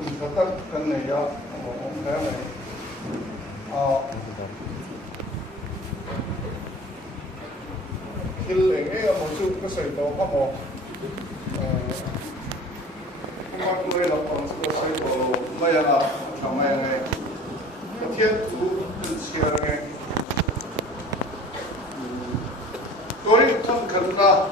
Kumsatan kan ya ngomong kaya nih. Kil ini ya muncul ke saya tahu kamu. Kuma gue lapang sudah saya tahu maya lah sama yang ini. Ketiak tu sekarang ini. Kori kan kerja.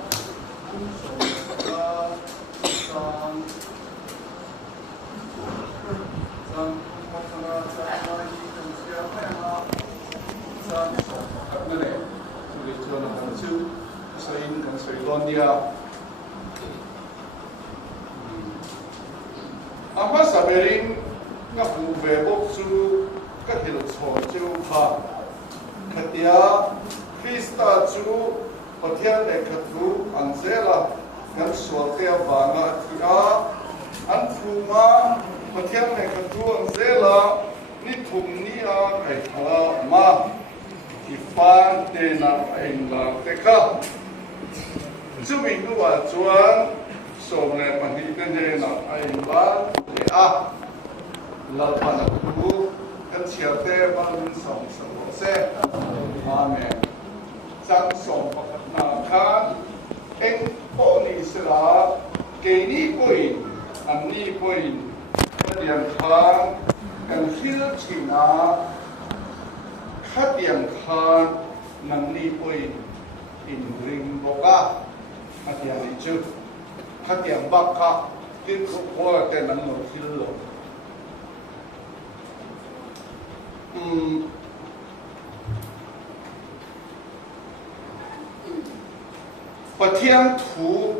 Apa saberin ngaku bebok su kahil soju ha katia Krista su patian ekatu anzela kan suatea banga tia anfuma patian ekatu anzela ni thumnia ai khala ma ifan te na engla teka Zumi nuwa chuan somne pahnih kan na engla le a lalpana ku kan chiate ban som som se amen sang som pakat na khan eng po ni sila ke ni poi an ni poi kadian khan kan hil china kadian khan nang ni poi in ring boka kadian ni chu kadian bakka tin ko po te nang no hil lo Patiang thu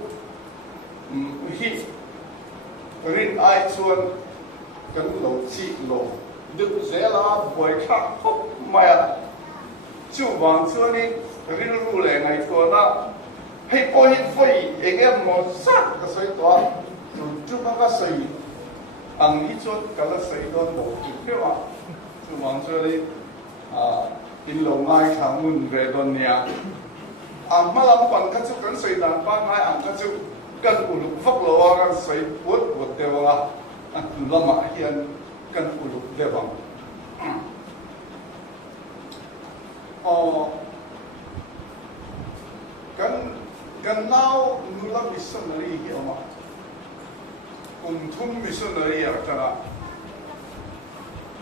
hi rin ai chuan kan lo chi lo du zela boy kha hop maya chu wang chuan ni rin ru le ngai ko na hei po hi foi engem mo sak ka soi to tu chu ka soi ang hi chuan ka la soi don lo ki pe wa chu wang chuan ni in lo ngai khang mun ve don nia malam pan kacu kan soi dan pan hai ang kacu kan uluk fak lo kan soi put dewa lama hian kan uluk dewang kan nau nula missionary hi ama thum missionary kana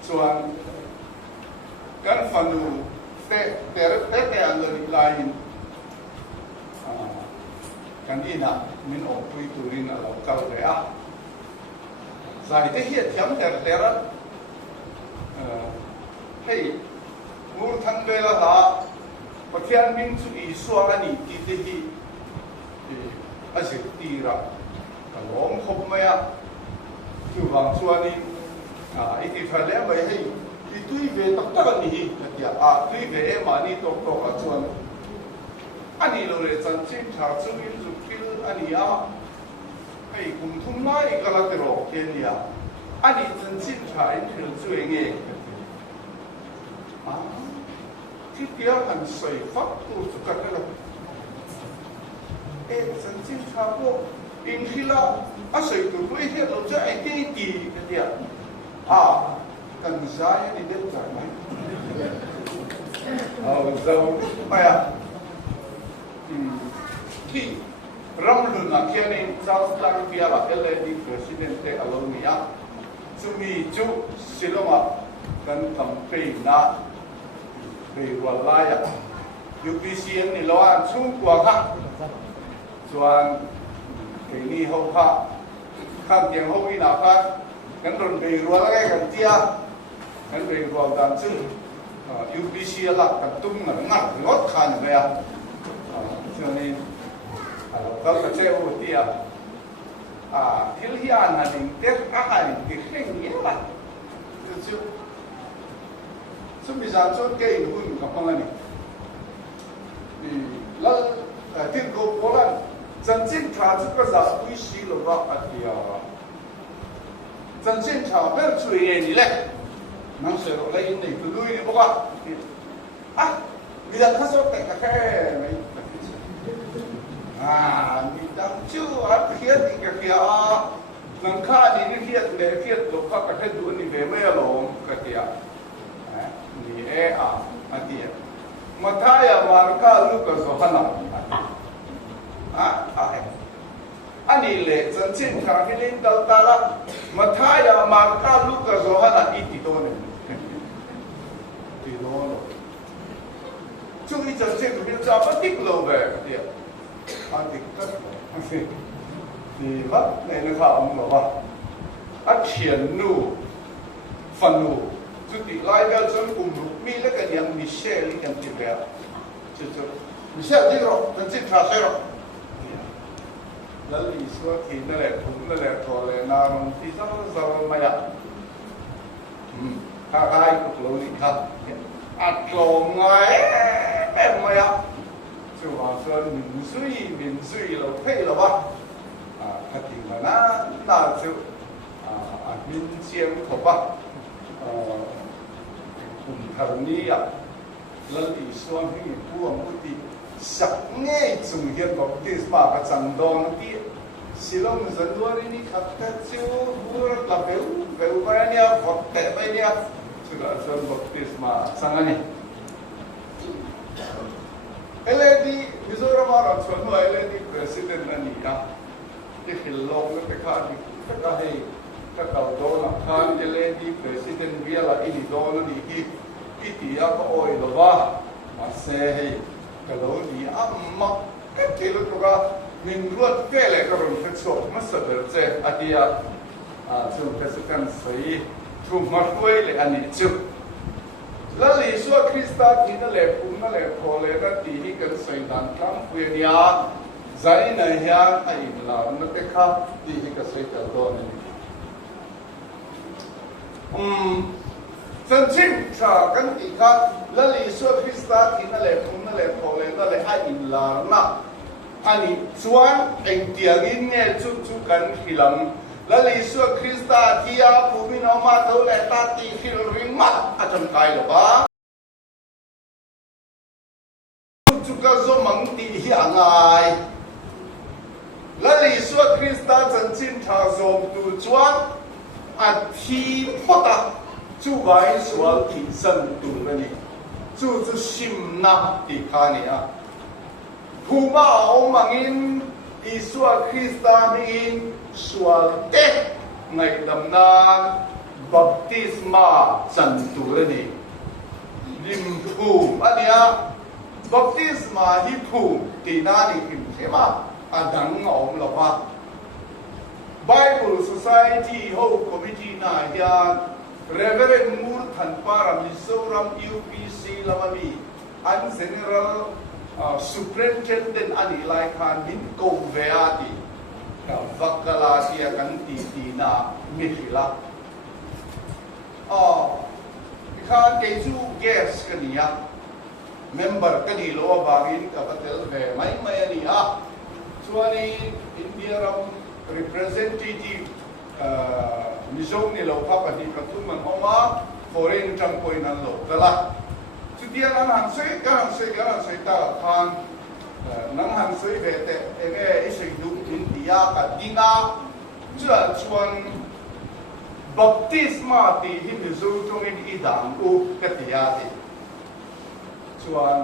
chuan kan fanu te an lain kan ina min pui turin alo kal re a zai te hi thiam ter hei mur thang bela la pathian min chu I suang ani ti te hi asik tira kalom khop maya chu wang chuani iti phale mai hei I tui ve tak tak ni hi tia tui ve e ma ni tok tok a chuan ani lo le chan chin tha chu in zu kil ani a hei kum thum lai kala te ro ke ni a ani chan chin tha in thil chu enge ti tia han soi fak tu chu ka la e chan chin tha ko in khila a soi tu ko he lo cha ai te ti ke tia kan zai ni det cha mai zau maya ki ramlun na kianin Charles Lang piala LND presidente alonia sumi ju siloma kan campaign na pe walaya UPCN ni loan chu kwa kha chuan ke ni ho kha kham tiang ho ina kha kan ron be rual ga kan tia kan be rual dan chu UPC la kan tum ngat ngot khan ve a cho nên các cái chế ưu tiên thiếu hiền là mình tết các hành cái khen nghĩa là chứ chứ bây giờ chốt cây nó cũng gặp con này thì là tiên cô có là chân chính thà chứ có giờ quý sĩ rồi đó thì chân chính thà bên chui nghề gì đấy nắm sợi rồi lấy này cứ lui đi bóc bây giờ khá số cái này mình đang chưa ăn kia thì cái kia นังข้านี่เครียดเลยเครียดตัวข้ากระเทดูนี่เวไม่ลงกระเทียนี่อันเดียมาท้ายมาข้าลูกก็สอนอันนี้เลยฉันชินข้าที่เล่นตลาดมาท้ายมาข้าลูกก็สอนอีติโตเนี่ยติโตเนี่ยช่วงนี้ฉันชินมีจะมาติดลงไปกระเทียอันติดก็ดีครับในนึกข่าวมึงบอกว่าอัดเขียนนูฟันนูจุดที่ไล่เบลจนกลุ่มมีแล้วก็ยังมิเชลกันที่แบบจุดมิเชลที่เราเป็นจิตราเซโรแล้วลีสวดที่นั่นแหละถุงนั่นแหละทอเลยนารมที่จะมาอยากถ้าใครก็กลัวนี่ครับอัดลงไงแม่มาอยาก就话说民粹了配了吧他听了那就民间口吧ผมทำนี้แล้วอีส่วนที่ผู้ว่ามุติสักเงี้ยจุงเห็นบอกที่สมากับจังดองที่สิลงจันทร์นี่ขัดกันเจ้าบัวกลับเบลไปเนี่ยฟอดแต่ไปเนี่ยสุดท้ายส่วนบอกที่สมาสังกัดนี่LAD มิโซรามาร์ส่วนว่า LAD president นั่นนี่ที่หิลลงแล้วไปข้าที่ก็ให้ก็เก่าโดนข้า LAD president เวียละอินโดนนี่ที่ที่ก็โอ้ยแล้วว่ามาเสียให้ก็แล้วนี่มักก็ที่ลูกก็มินรวดเกล้ก็รุ่งขึ้นช่วงมาสุดเลยเจ้าที่ช่วงเทศกาลสวยทุ่มมาด้วยเลยอันนี้จุดแล้วลีสวดคริสต์ที่นั่นแหละปุ่มนั่นแหละพอเลยก็ตีที่กันใส่ดันคำเวียนยาใจในยาไอ้ลาวนั่นเป็นข้าตีที่กันใส่กันตัวนี้ฉันชิมชากันอีกครับแล้วลีสวดคริสต์ที่นั่นแหละปุ่มนั่นแหละพอเลยนั่นแหละไอ้ลาวนะอันนี้ส่วนเอ็งเดียกินเนี่ยจุดกันขี้หลังแล้วลีสวดคริสต์ที่ผู้มีน้องมาเท่าไหร่ตาตีขี้ริงมัดอาจารย์ใครหรอปะจุกก็มังตีอย่างไรแล้วลีสวดคริสต์จันจินทาโซมดูจวนอันที่พอตาจู่ไว้สวดที่สันตุลนี่จู่ชิมนักที่ข้านี่ผู้มาเอามังอินอีสวดคริสต์มินสวดเด็กในดำนานบัพติศมาจันตุลนี่ริมภูอันนี้บัพติศมาฮิภูตีนานี่พิมพ์ใช่ไหมอันดังเอาหรอวะ Bible Society เขาคอมมิตี้นายา Reverend Moore ทันปารามิโซรัม UPC ละมันมีอัน General Superintendent อันนี้ไล่ขานมินโกเวียดีวักกลาเซียกันตีนามิถิลาข้าเกจูเกสกันนี่เมมเบอร์กันนี่โลบารินกับเตลเวไม่นี่ส่วนนี้อินเดียเรา representative มิโซนี่เราพักดีกับทุกมันออกมา foreign จังคอยนั่นโลกละสุดที่นั้นหันเสกกันตาทางนังหันเสกเวทเอเนอิสดูอินเดียกับดินาชวนบัพติศมาที่ฮิมิซูตรงนี้อีดังอุกติยาติชวน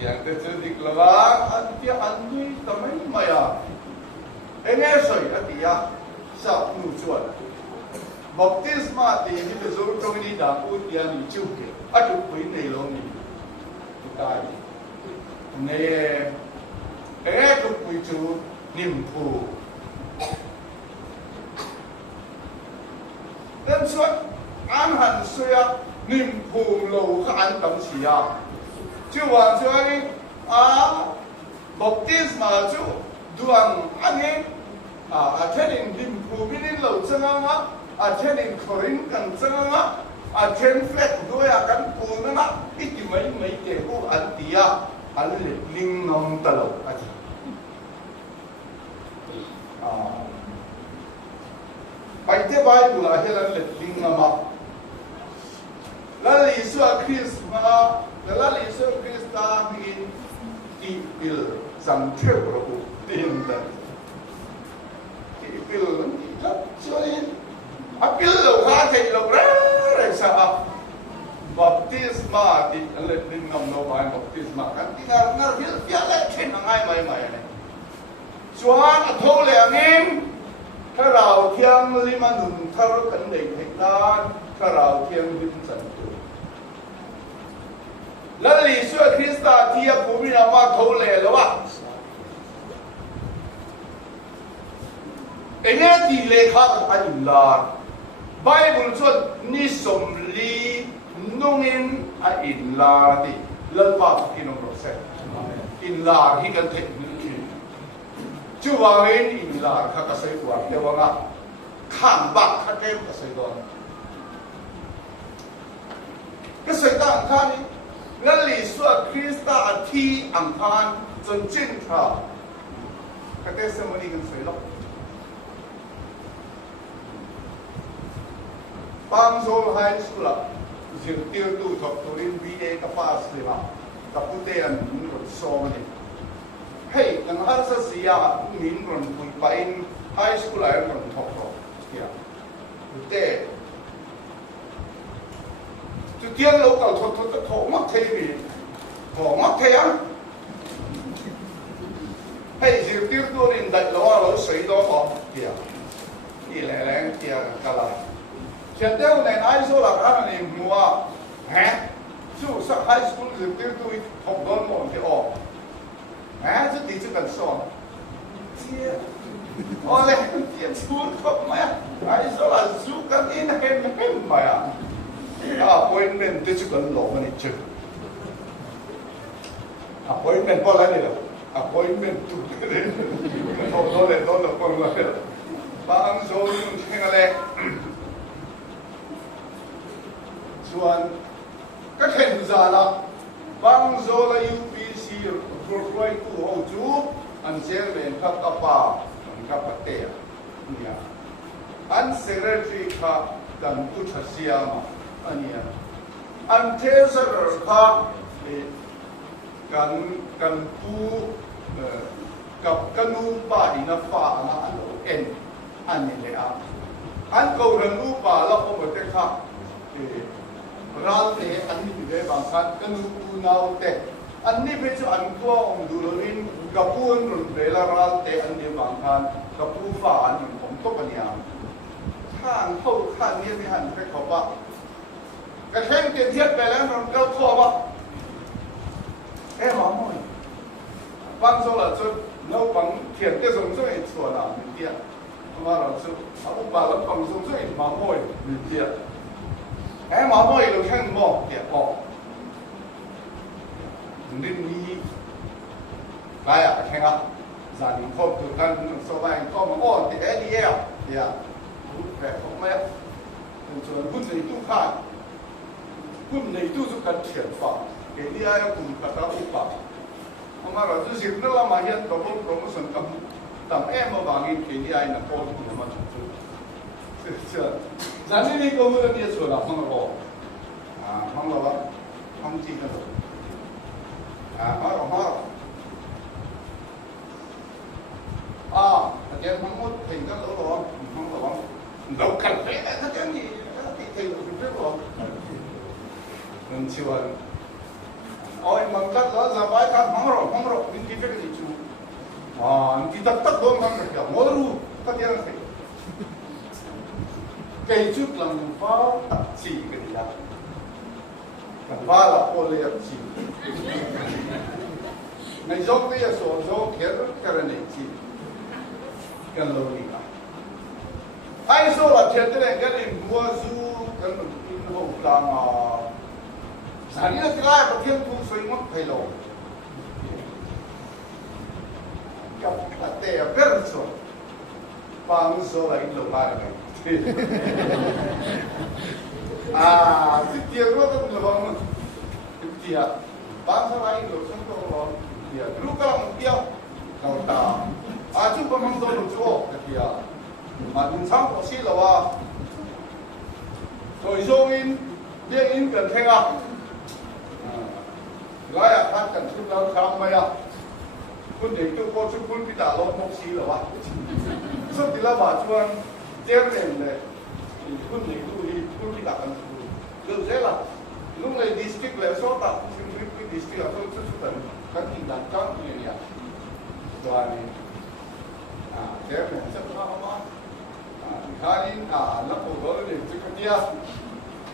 อย่างเด็ดดิกลาอันที่อันนี้ทำไมไม่เอเนสอยอันที่ชอบนูชวนบัพติศมาที่ฮิมิซูตรงนี้ดังอุติยานิจุกอันจุกไปในโลกนี้ตายเนี่ยจุกไปจูนิมพูนั่นส่วนอันหันเสียนิมพูโลกอันตั้งเสียจู่ว่าส่วนนี้บัพติศมาจู่ดวงอันนี้เช่นนิมพูบินโลกจังงะเช่นคอรินกันจังงะเช่นเฟลกด้วยกันปูนงะอีกไม่เกี่ยวอันเดียอันเล็กลิงนองตลกอาจารย์ไปเที่ยวไปดูแลให้เราเล็กลิงนะมาแล้วลิสวาคริสต์มาแล้วลิสวาคริสต์ตามินที่บิลสังเกตเราตีนเดิน pil rất chơi pil lâu khá thì lâu ra rồi sao baptisma thì anh lên đến ngầm lâu bài baptisma cái cái ngар pil pil lại thêm ngay mày này chuan thâu lệ nghiêmถ้าเราเที่ยงลิมานุนทารกันเด็กเห็นด้านถ้าเราเที่ยงลิมสันตุแล้วลิสวคริสต์ที่ยภูมินามาทโลแล้ววะไอ้เนี่ยที่เลขาอันลาไบเบิลชวนนิสมลีนุ่งอินอันลาที่เลิศว่าที่น้องรู้สึกอินลาที่กันเทจู่ว่าเห็นอินลาข้าก็ใส่ตัวเดี๋ยวว่าข้ามบักข้าเก็บก็ใส่ตัวก็ใส่ตั้งข้านี้แล้วลิสวคริสต์ที่อังคารจนจิ้นท่าก็เทศมันนี่กันใส่หรอกบางโซลไฮสคูลจึงเที่ยวดูทบทวนBA กับป้าสเลมากับผู้เรียนมินรถโซมันนี่เฮ้ยยังหาสักเสียมินรถคุยไปไฮสคูลไอ้รถทบทวนเที่ยวแต่จุดเที่ยวเราก็ทบทวนทบมักเทียมีทบมักเทียนเฮ้ยจึงเที่ยวดูนี่ได้แล้วว่าเราใส่ตัวก็เที่ยวนี่แหละแรงเที่ยวกันละเช่นเดียวในไอโซล่าการนี่มัวฮะจู่สักไฮสคูลจะติดตัวทบโดนหมดที่ออกฮะจะติดจะกันสอนเที่ยโอ้เลยเที่ยชูดก็ไม่ไอโซล่าจู่กันอินเห็นไม่appointment ที่จะกันหลอกมันอีกจุด appointment พอแล้วนี่แหละ appointment จุดเลยโดนเลยคนเลยบางโซนแข่งอะไรส่วนก็เห็นซาละบางโซนละ UPC กรุ๊ปไว้ตู้เอาจูอันเซลเป็นข้ากับป้าข้ากับเตะเนี่ยอัน secretary ข้าดันตุชเซียมาอันนี้อันเทสเรอร์ข้ากันปูกับกันนูป้าอินาฟ้านะอันโลเอ็นอันนี้เลยอันเขาเรียนรู้ป้าแล้วผมก็จะข้ารัลเตอันนี้เป็นบางครั้งกันนูนาวเตอันนี้เป็นส่วนตัวของดูโลลินกับปูนรุ่นเวลารัลเตอันนี้บางครั้งกับปูฟ้าอันนี้ผมต้องปัญญาข้างเข้าข้างนี้ไม่หันไปเขาปะกระแทงเทียบไปแล้วมันก็ทั่วปะหมาหน่อยบางส่วนจุดเราบางเขียนก็สงสัยส่วนอะไรเดียวมาเราสุดเอาบางเราบางสงสัยหมาหน่อยเดียวหมาหน่อยเราแข่งบ่เดียวบ่เรื่องนี้หลายอย่างแข่งอ่ะสารครบทุกท่านสบายก็มาอ้อนที่เดียวเดียวแต่ผมไม่เป็นส่วนหุ้นในตู้ข้างหุ้นในตู้สุกันเฉียดฝ่าเกี่ยนี่ไอ้คุณกระตุ้นฝ่าเพราะว่าเราจะสิ่งนั้นเรามาเห็นตัวผมผมสนใจแต่มาบางทีเกี่ยนี่ไอ้นักโทษมันมาจุดเชื่อจากนี้ก็ไม่ได้เนี่ยส่วนละฟังเราฟังเราว่าฟังจริงกันตัวมาแต่เจ้าทั้งหมดเห็นกันแล้วหรอฟังเราว่าเราขัดแย้งถ้าเจ้านี่ที่เที่ยวเป็นเรื่องหรอนั่นชิวันอ๋อมันก็แล้วสบายกันฟังเรานี่คิดเป็นอีกชูนี่ตัดโดนมันก็ยังไม่รู้ก็ยังไงเกี่ยจุดหลังฟ้าตัดสีกันดีละกันฟ้าละโอเลี้ยสีในโลกนี้ส่วนโลกเกี่ยวกับเรื่องสีกันโลกนี้ไอ้โซล่าเทียนเนี่ยกันอินบัวซูกันอินโฮกลางสารนี้เราจะไล่ประเทศทุกส่วนหมดให้เรากับแต่เพื่อนส่วนบางโซล่าอินโลกอะไรที่เที่ยวก็ต้องระวังที่เที่ยวบางโซล่าอินโลกฉันต้องระวังเที่ยวรู้กันเที่ยวเราตาจุดประมาณตัวรู้จั่วเที่ยวมันช่างสิ่งละว่าโดยช่วงนี้เรียกอินกันเท่าหลายท่านกันชุดเราทำไหมคุณเด็กทุกคนชุดคุณพิจารณาลบมกสีละว่า สุดที่ละบาทชวนเจ้าเต็มเลยคุณหญิงคุณที่ดักกันเรื่องเจ้าละลุงเลยดิสตริกเลยโซตัดซึ่งริบที่ดิสตริกเราต้องชุดชุดนั้นกันที่ดักกันเนี่ยตัวนี้เจ้าเนี่ยจะมาว่าข้านี่นักโบราณเนี่ยจะกันเนี่ย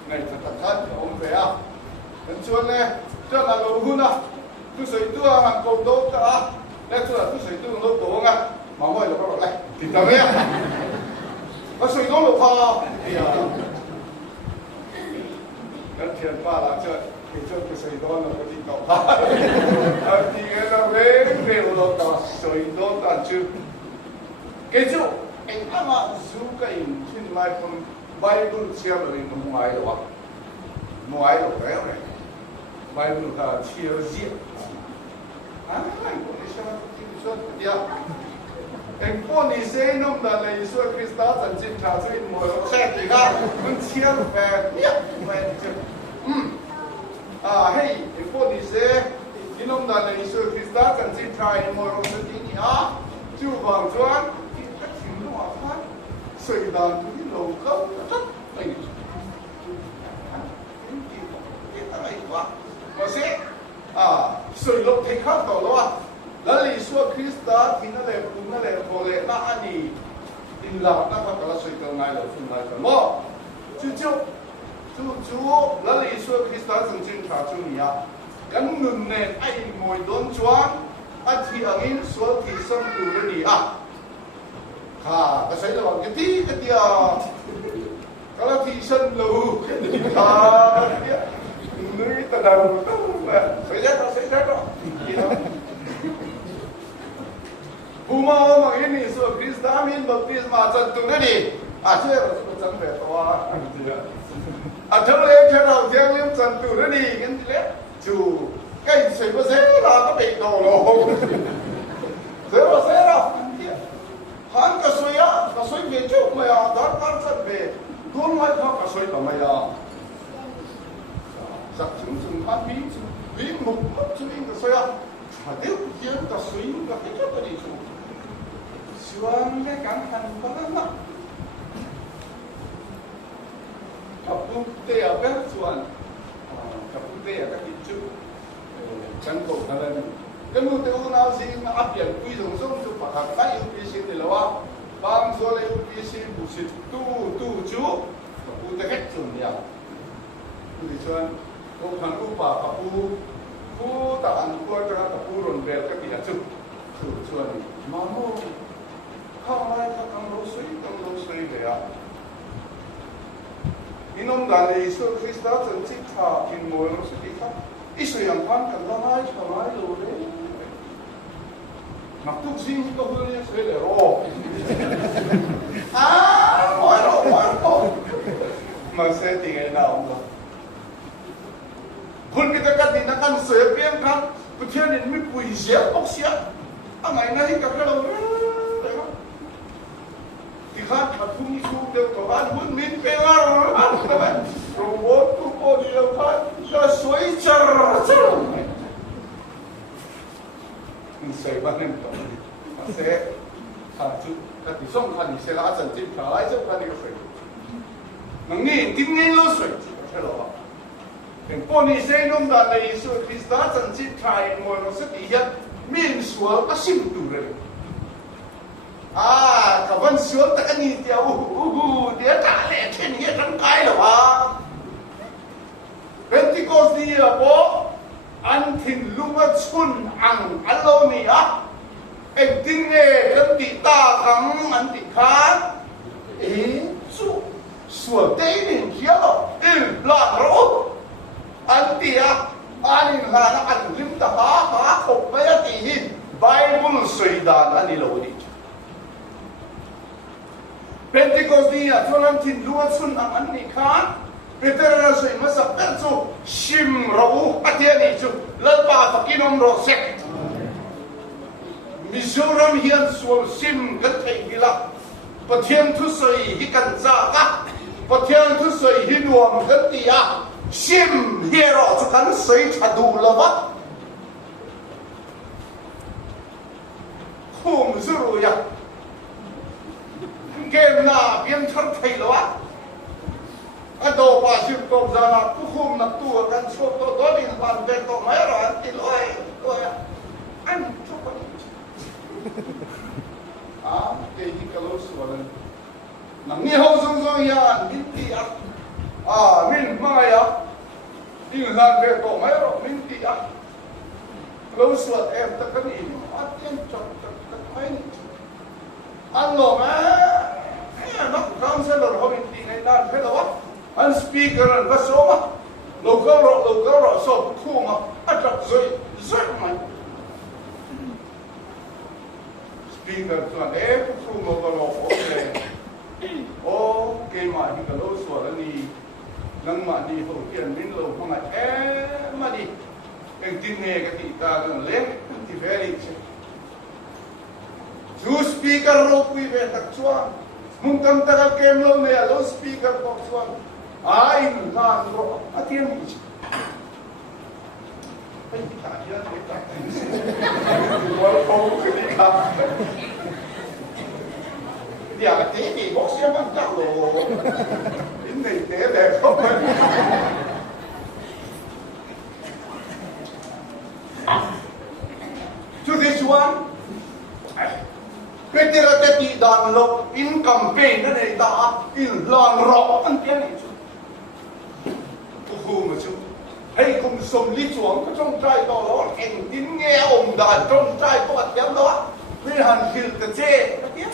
ในจักรพรรดิองค์เดียวกันชวนเลยเจ้าหน้าที่หุ่นนะทุกสิ่งตัวหันกบโดดอ่ะแล้วส่วนทุกสิ่งตัวโดดตัวไงมาว่าอยู่ก็อะไรติดตามเนี่ยก็สิ่งตัวหลบพอเนี่ยนั่นเทียนป้าละเจ้าที่เจ้าทุกสิ่งตัวเราก็ติดต่อพาที่เราเร็วเราต่อสิ่งตัวต่างชื่อเกี่ยวเอ็งอามาสู้กันที่ไม่คนไบเบิลเชื่อเลยมันไม่หรอกไม่หรอกแล้วเนี่ยไบเบิลก็เชื่อเสียคนนี้ใช่ไหมที่สุดเดียวเอ็งคนนี้เซนนุ่มนั่นเลยสุดคริสต์สันจิตชาสุดมวยแท้ที่ก็มันเชื่อแบบเนี่ยแบบจะให้เอ็งคนนี้เซที่นุ่มนั่นเลยสุดคริสต์สันจิตชามวยสุดที่นี่จู่บางส่วนที่ก็ถึงหัวฟ้าสุดดังที่โลกเขาทัดไปที่อะไรวะก็เสียสุดโลกที่ข้าต่อแล้วแล้วลิสวคริสต์ที่นั่นเลยคุณนั่นเลยพอเลยน่าอันนี้อินลาบนะครับก็สุดตรงไหนเราสุดไหนกันมั้งจู่แล้วลิสวคริสต์สังเกตชาจุนี่กันเงินเนี่ยไอ้มวยโดนจวนอาทิตย์อันนี้สวดที่สัมผัสนี่ค่ะก็ใช้ระหว่างกันที่กันเดียวก็แล้วที่ฉันรู้เนี่ยนี่ตาดำต้องแบบใส่ใจก็ผู้มาว่าอย่างนี้สุดคริสต์มินบัพติศมาจัดตุนนี่เชื่อเราจะจังแบบว่าทั้งเลี้ยงแค่เราเที่ยงเลี้ยงจันตุนนี่กันทีเล็กจู่ใกล้ใส่ภาษาเราก็ไปโตโลเสียภาษาเราฮันก็สวยก็สวยเบจุกไม่ดอนการสัตว์เบดวงไม้เขาก็สวยต่อไม่สักถึงพันปีวิ่งมุกจุดก็สวยเดี๋ยวเดี๋ยวก็สวยก็ให้เจ้าตัวนี้จู่ส่วนแค่การหันก็นั่นนะกับปุ๊บเดียวกันส่วนกับปุ๊บเดียวก็ติดจู่ฉันก็นั่นแหละกันนู่นเดี๋ยวน่าสิมาอัพยันคุยตรงส่งจู่ปากกันอยู่ที่สิ่งที่เราว่าบางส่วนอยู่ที่สิ่งบุษตู้จู่กับปุ๊บเดียวกันส่วนเนี่ยคือส่วนพวกทางรูปกับผู้ต่างผู้จะกับผู้รุนแรงก็ที่จู่ส่วนมาโม่ข้าวอะไรก็ต้องรู้สึกเลยอินอมดาลีสุดคริสต์จันทร์ที่ท่าอินโมยรู้สึกดีครับอิสยามพันกันละไม่ทำไมรู้เลยนักทุกสิ่งก็พูดอย่างนี้เลยโอ้ไม่รู้มาเสียที่ไงนะองค์คุณกิจการที่นักการเสียเปลี่ยนครับประเทศนี้ไม่ปุยเสียออกเสียอะไรนะที่กับเราที่ข้าขัดทุ่งชูเดียวกับบ้านหุ่นมินเป็นอะไรทำไมโรบอททุกคนเดียวกันจะสวยจังมันสวยบ้านนึงต่อมาเสียขัดจุดขัดที่ส่งขัดที่เสียละจันจิตขัดอะไรเจ้าขัดที่ก็สวยนั่งนี่ทิ้งเงินเราสวยใช่หรอเป็นพวกนี้เส้นนุ่มดานในสุดคริสต์จันจิตไทยมวยเราสักทีเดียวมีนสวยก็ชิมดูเลยกับวันสวนแต่กันนี่เดียวเดี๋ยวจ่าเล่แค่นี้ทั้งกายหรอวะเป็นที่โกสนี่อะโบอันทิ้งลุงว่าชุนอังอัลโลนี่อะเอ็งทิ้งเงี้ยอันติตาขังอันติขาจู่สวนเต้นเขียวหลานรู้อันติอะอันนี้หาอันลิมตาหาขบไปอันติหินไบเบิลสวยดานอันนี้เราดิเป็นที่โกสนี่อะทุลันทิ้งลุงว่าชุนอังอันนี้ขาเป็นแต่เราสวยมาสับเป็นจู่ชิมเราอันที่นี่จู่เลิศป่าฟักกินอมโรเซ็กมิโซรัมเฮียนสวมชิมกันเองดีละประเทศทุสอยฮิกันจากะประเทศทุสอยฮินวมกันตีอะชิมเฮียรอจุกันสวยชัดูละวะคุ้มสุรุยะ kem na biên thất thầy lo anh đồ bà chịu công ra là cũng không là tuaกันsố tôi đó đi làm việc tôi mấy rồi anh thì lôi anh chụp anh cái gì cái lối xua này nằm nghe hông sung sung ya mình đi mình mai đi làm việc tôi mấy rồi mình đi lối xua em tất cả những tiền chọn mấy anh lo mà nó cũng sẽ là hôm đi này đang phải là anh speaker anh có số mà lâu rồi số khu mà anh chọn rồi mà speaker cho anh khu mà có lo cái mà đi cái lối số là đi nâng mà đi hậu tiền mình lâu không ai mà đi cái tin nghe cái thị ta gần lên thì very chú speaker rồi quý vị đặt chuan mung cầm ta kem lo này lo speaker bọc chuan ai ngan rồi tiền gì cái gì cả chứ cái cả tôi không cái gì cả giờ cái thế thì bóc xem ăn chắc rồi đến này thế đẹp không chú thấy chuan cái gì là cái gì đàn lộc in campaign đó này ta in làng rọ anh tiếng này chú khu mà chú hay cùng sông lý chuồng có trong trai to đó em tin nghe ông đàn trong trai có tiếng đó với hàn khil cái chê cái tiếng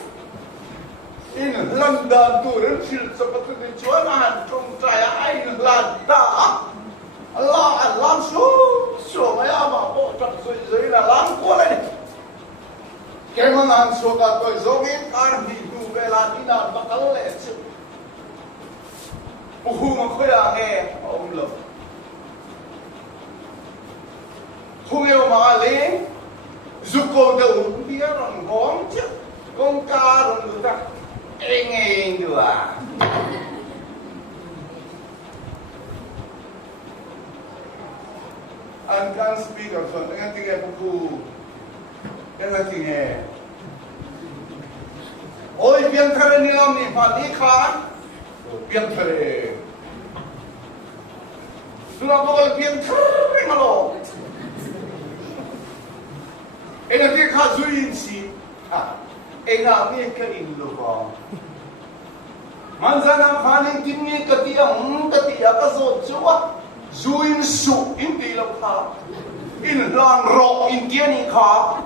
in London tu đến khil cho cái tiếng chúa hàn trong trai ai là ta làm số mấy mà bộ trật rồi là làm quá đấy cái mà ăn số cả tôi giống như ăn thì đủ về là đi nào bắt đầu lệ chứ, mà khơi à nghe ông lộc, không yêu mà lấy, giúp cô đầu bia rồi ngón chứ, con cá rồi người ta, nghe được à? Anh can speak ở phần anh tiếng nghe phụ cái là gì nghe ôi biên thề ni làm ni mà đi khán biên thề chúng ta gọi biên thề mà lo anh là cái khá duy gì anh là cái in lo vào manzana khani tin ni cái tia cái số chúa duy su in ti lo khá in lang ro in tia ni khá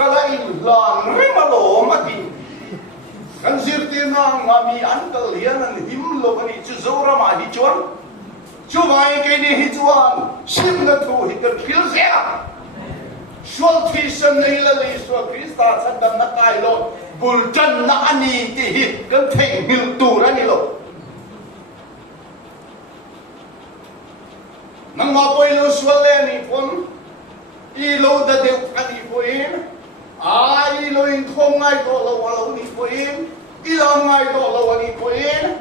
cái là in lang riêng mà lo mà đi kan zirtin na ngami an kal hian an him lo ani chu zora ma hi chuan chu vai ke ni hi chuan sim na thu hi kan phil zea sual thi san nei la le so krista sadam na kai lo bul chan na ani ti hi kan thei hil tu ra ni lo nang ma poi lo sual le ni pon i lo da de ani poin ai lo in không ngay to lo ni poin i lo ngay to lo ni poin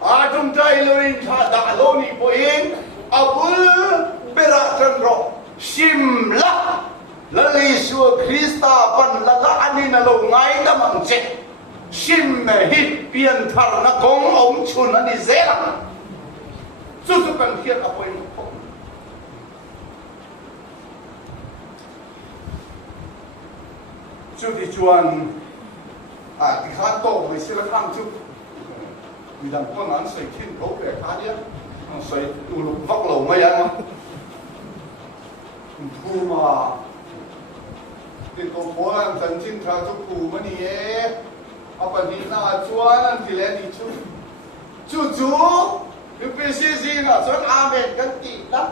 a tum trai lo in tha da lo ni poin abul bera chan ro sim la la li su krista pan la la ani na lo ngai da mang che sim me hit pian thar na kong ong chun ani zela chu kan khiat a poin chú thì chuan thì khá tổ với sự tham chú vì làm con ăn sợi thiên cấu về khá đi sợi đủ lục vắt lầu mấy anh thu mà thì tổ bố anh chân chính thà chú cụ mà nè apa đi na chuan anh thì lên đi chú cái PCC là chuan amen cái gì đó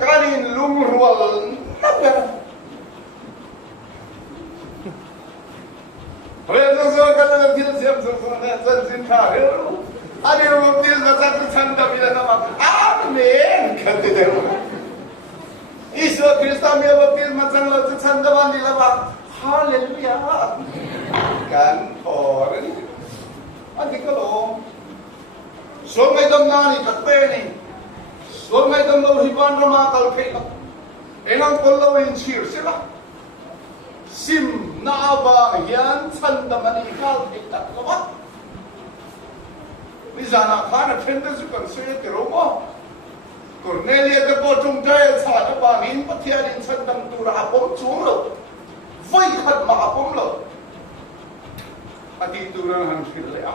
cái in lung ruột Bây giờ tôi cần là thiên xem dân xin khả hiểu anh em một tiên là dân chân tâm như là nó mà amen cái gì đấy Isu Krista mi một tiên mà chân là chân tâm anh đi là mà hallelujah kan thọ đấy anh thì có lộ số mấy tâm na thì cắt bê này số mấy tâm đâu thì ban ra mà cầu phê anh em có lâu in chia sẻ sim na ba hian chan da mani kal thei tak lawa ni zana khana then da su kan se te ro mo Cornelia de po chung trai cha da ba min pathian in chan dam tu ra pom chung lo vai khat ma pom lo ati tu ran han khil le a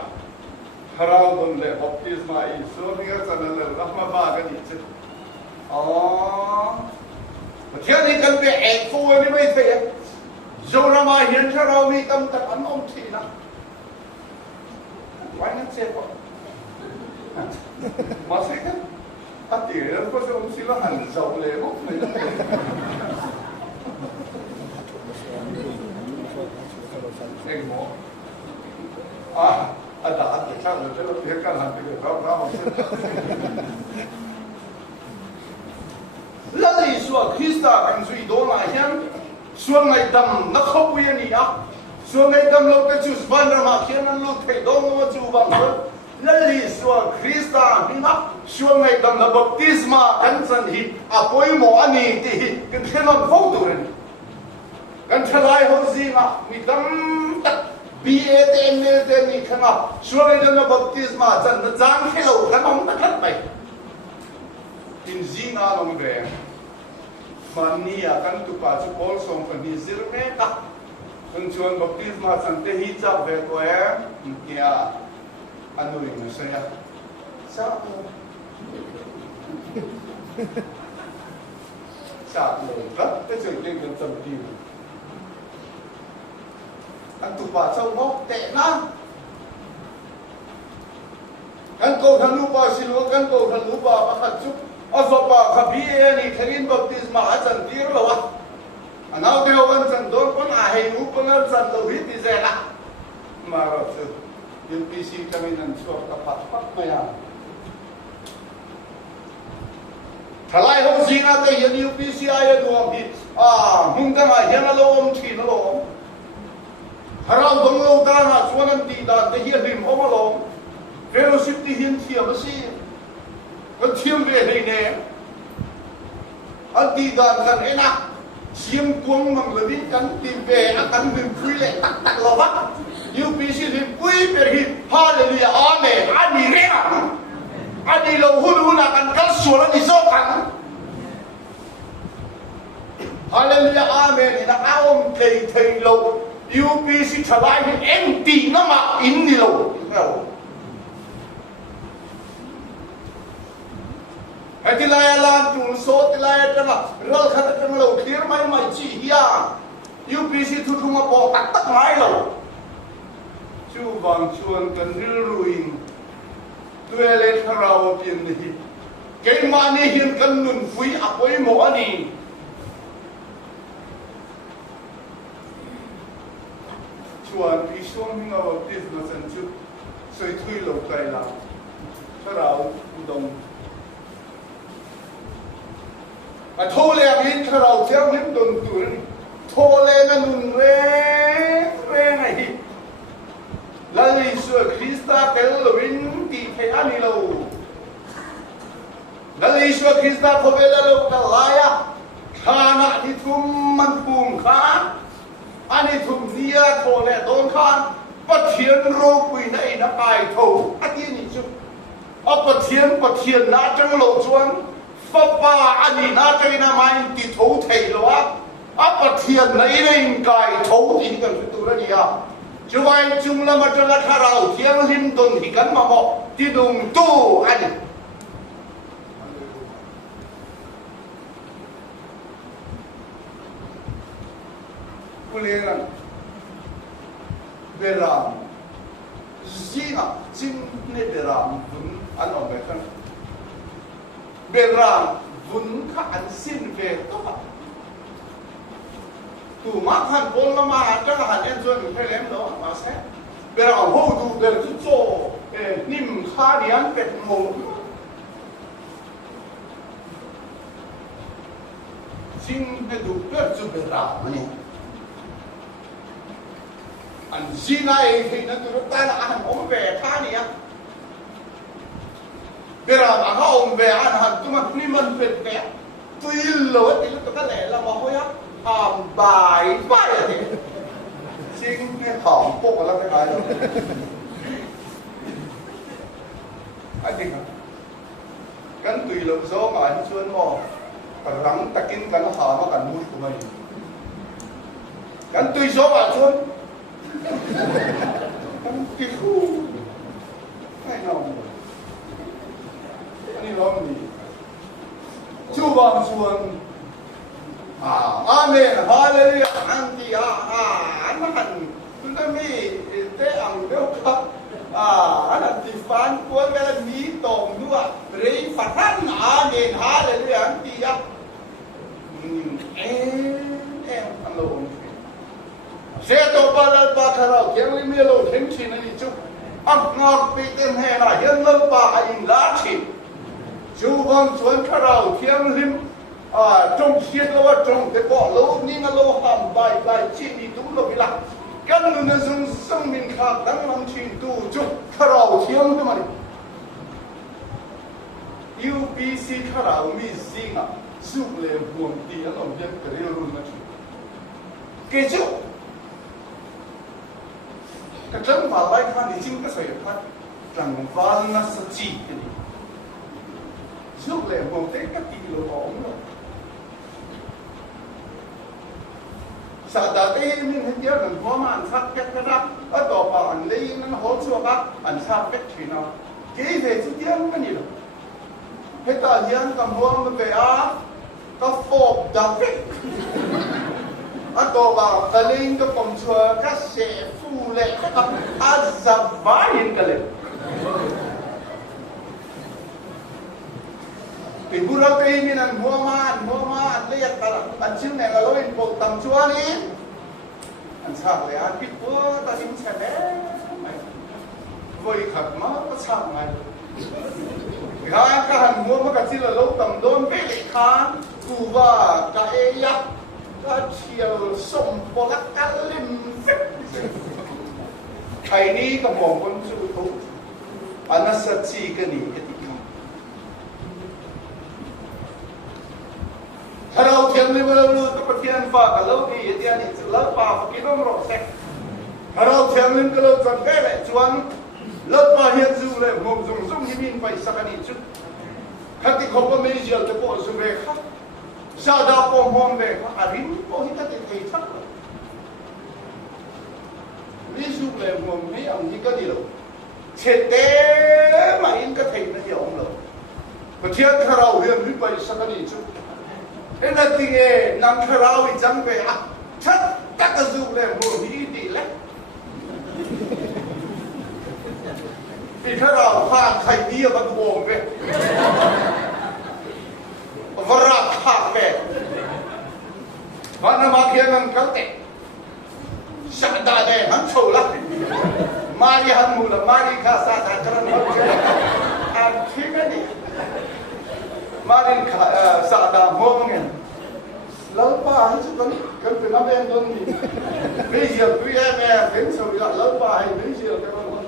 harau dom le baptisma I so ringa chana le rahma ba ga ni che pathian ni kan be ek fo ni mai the zo ra ma hian tha rau mi tam tak an om thi na why not say ko ma se ati ran ko so om sila han zo le mo nei mo ada ada kan le lo pe kan han pe ra ra mo la li so Krista kan sui do na hian suang ngai dam na khop wi ani a suang ngai dam lo te chu ban ra ma khian an lo thei do mo chu bang ko la li so Krista hinga suang ngai dam na baptisma kan chan hi apoi mo ani ti kan khenon fo tu ren kan thalai ho zinga mi dam tak BATML te ni khanga suang ngai dam na baptisma chan na jang khelo kan ong ta khat bai in zinga long be mania kan tu pa chu pol som kan ni zir me ta kan chuan baptisma san te hi cha ve ko kia anui na sa ya sa lo ka te chu ke kan tam ti kan tu pa chau mo te na kan ko thanu pa silo kan ko thanu pa pa khat chu Asopa khabi ni tharin baptisma achan tir lawa anau te wan chan don kon a hei u pangal chan lo hi ti zela mara chu UPC kamin an chok ta phat maya thalai ho zinga te yan UPC ai do hi mung ta ma hian lo om thi na lo harau dong lo ta na chuan an ti dan te hi rim ho lo fellowship ti hin thi a si con chiêm về đây nè anh đi đàn gần ấy nè chiêm cuống bằng là đi cắn tìm về anh cắn mình quý lệ tắc tắc là bắt UPC thì quý về thì hallelujah amen anh đi rẽ anh đi lâu hôn hôn là cắn cắn xuống là đi dâu cắn hallelujah amen thì nó áo ôm thầy thầy lâu UPC trở lại thì em tì nó mà in đi lâu Hãy lại làm chủ số thì lại cho nó rồi khát cái lâu kia mai mai chỉ hiya UPC thu thu mà bỏ tắc tắc mãi lâu chú vàng chuan cần ruin tuê lên khá rào tiền đi cái mà này hiện cần nụn phí áp với mỏ này chuan ý xuống hình ngầu tiết nó sẵn chút xoay thui lâu cây là khá rào đồng thô lệ mình khá rào theo mình đồn tuần thô lệ ngân nụn rê này là lý sửa Krista cái luyện tì thế anh đi lâu là lý sửa Krista có về là lâu cả lại á khá nạ thì thùm mình bùm khá anh thì thùm nia thô lệ đồn khá bắt thiên rô quỷ này nó bài thầu á tiên nhìn chung bắt thiên nạ trong lộ chuan Papa anh na chơi na mai thì thấu thầy lo á bắt thiên này nên cái thấu thì cần phải tu ra gì à chứ vậy chúng là mà cho là khá rào thiên linh tuần thì cần mà bỏ thì đúng tu anh cô lên là về làm gì à chính nên về làm anh nói về không Berang vun kha an sin về to tu ma khan bol na ma ta han en zo ni phe lem do ma se berang ho du ber tu cho nim kha ni an pet mo sin be du per zu berang ni an zinai thì nó tu ta là an om về tha ni á Berang ông về anh hẳn tôi mà ni mình về về tôi lỗi thì lúc cái lẽ là mà thôi á bài bài à thì riêng cái hỏng bốc là cái ai đâu anh đi kan tùy lâu gió mà anh chuan mò rắn takin kan hà mà kan mũi của mình kan tùy gió mà chuan kan cái khu hay nào anh nói gì chú bằng chuan amen hallelujah anti anh hẳn tôi mi tế ăn béo khắp anh ti phán quân cái là mỹ tổng nữa rei phật hắn amen hallelujah anti em ăn lâu sẽ tổ ba lần ba khara kiếm lấy miêu lâu thêm chi này chú ăn ngọt bị tem hè là hiện lâu ba anh lá chi chú vâng chuẩn khara kiếm lim trong chiết lâu trong cái bỏ lâu nhưng mà lâu hàm bài bài chi đi đúng lâu bị lạc cái nó dùng sinh命khác đang làm chuyện tu chú khara kiếm cái mà UBC khara mi zinga giúp lên buồn đi anh làm việc cái điều luôn mà chú cái chú cái chân vào bài khăn thì chính cái sợi khăn rằng vào nó sẽ chỉ cái gì giúp lên buồn tới cái gì lo ổn rồi sao đã thấy mình hiện giờ mình có mà anh sát cái đó ở tổ bảo anh lấy nó hỗ trợ bác anh sát cái chuyện nào cái về chút tiền cái gì đâu hết ta hiện cầm mua về có phộp đặc biệt ở tổ bảo cái linh cái công chúa cái sẽ phụ lệ cái dập vá hiện cái lên vì bữa đó thì mình ăn mua mà anh lấy cái anh chịu này là lối bộ tầm chúa đi anh sao lại ăn biết bữa ta xin xe bé vui thật mà có sao này cái hàng mua mà cái gì là lâu tầm đôn cái lệ khá cụ và cái yak cái chiều sông bò lắc cái lim phết thầy đi cái mồm con chú tú anh nó sẽ chỉ cái gì cái gì Hello, thiên linh lâu lưu tập thiên phật cả lâu kỳ thì anh chỉ lớp vào cái đông rộng sạch. Hello, thiên linh cái lâu chuẩn cái lại chuan lớp vào hiện du lại ngồm dùng như mình phải sắc anh chút. Các cái không có mấy giờ cho bộ dùng về khác. Sao đào bộ mồm về khác, rín bộ hít các cái thầy chắc rồi. Ví dụ lại ngồm mấy ông như cái gì đâu. Chết tế mà in cái thầy nó hiểu ông đâu. Và thiên khả rào hiện lưu phải sắc anh chút. Thế là thì nghe nằm khá rau thì chẳng về chắc các cái dù này mùa hí đi lẽ thì khá rau phản thầy đi ở bằng buồn về và rạc hạ về và nó mà kia nằm kéo tệ sẵn đà đè hắn sầu lắm mà đi hắn mù là mà đi khá xa xa cho nó mất à thế cái đi Marin sa da mongen lalpa hay chút kan pe nam en don ni bezia pm pen so ya lalpa hay bezia ke man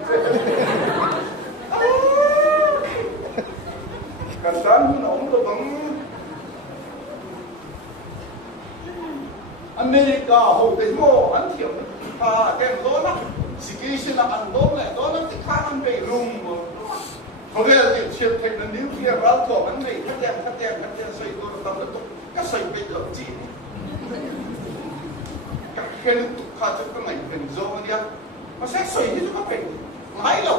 kan tan no om lo bang America ho pe mo an thiam ken lo na situation an lo le lo na ti khan an pe room Hồi đây là chuyện thành là nếu kia vào thổ vấn đề khát đèn xoay tôi tâm nó tục các xoay bây giờ chỉ các khen tục khá cho các mảnh hình dô đi nó sẽ xoay như các mình mãi lâu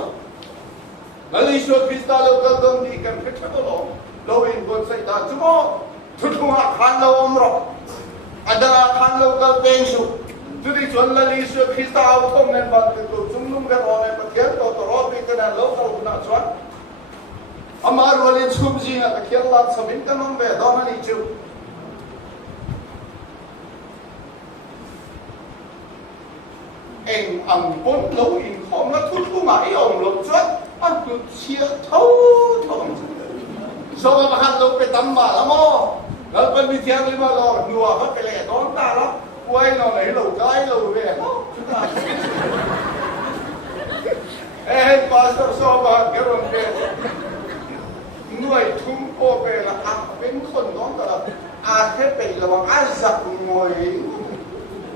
là lý số Christa lâu cơ đơn đi cần phải chắc đó lâu in vượt xảy ra chúng nó thuật không hạ khăn lâu ông rồi ada khăn lâu cơ tên số chú đi chuẩn là lý số Christa áo không nên bằng từ tụ chúng lúc cái đó này mà khiến tổ rót đi cái này lâu không nào chuẩn Amar walin sumji nga takiyan lang sa bintanong be do na ni chu anh ang bốn lâu in không nó thút thu mãi ông lột chuột anh cứ chia thâu so mà han lâuไปตำมาละมอแล้วเป็นมีเทียนเลยมาลอนัวเขาไปแหล่ต้นตาแล้วกล้วยเราไหนหลูกไก่หลูกเว้ยเอ้ยปาสโซบะเกรมเกหน่วยทุ่มโอเปละเป็นคนน้องก็อาแค่เป็นระวังอาจับงวย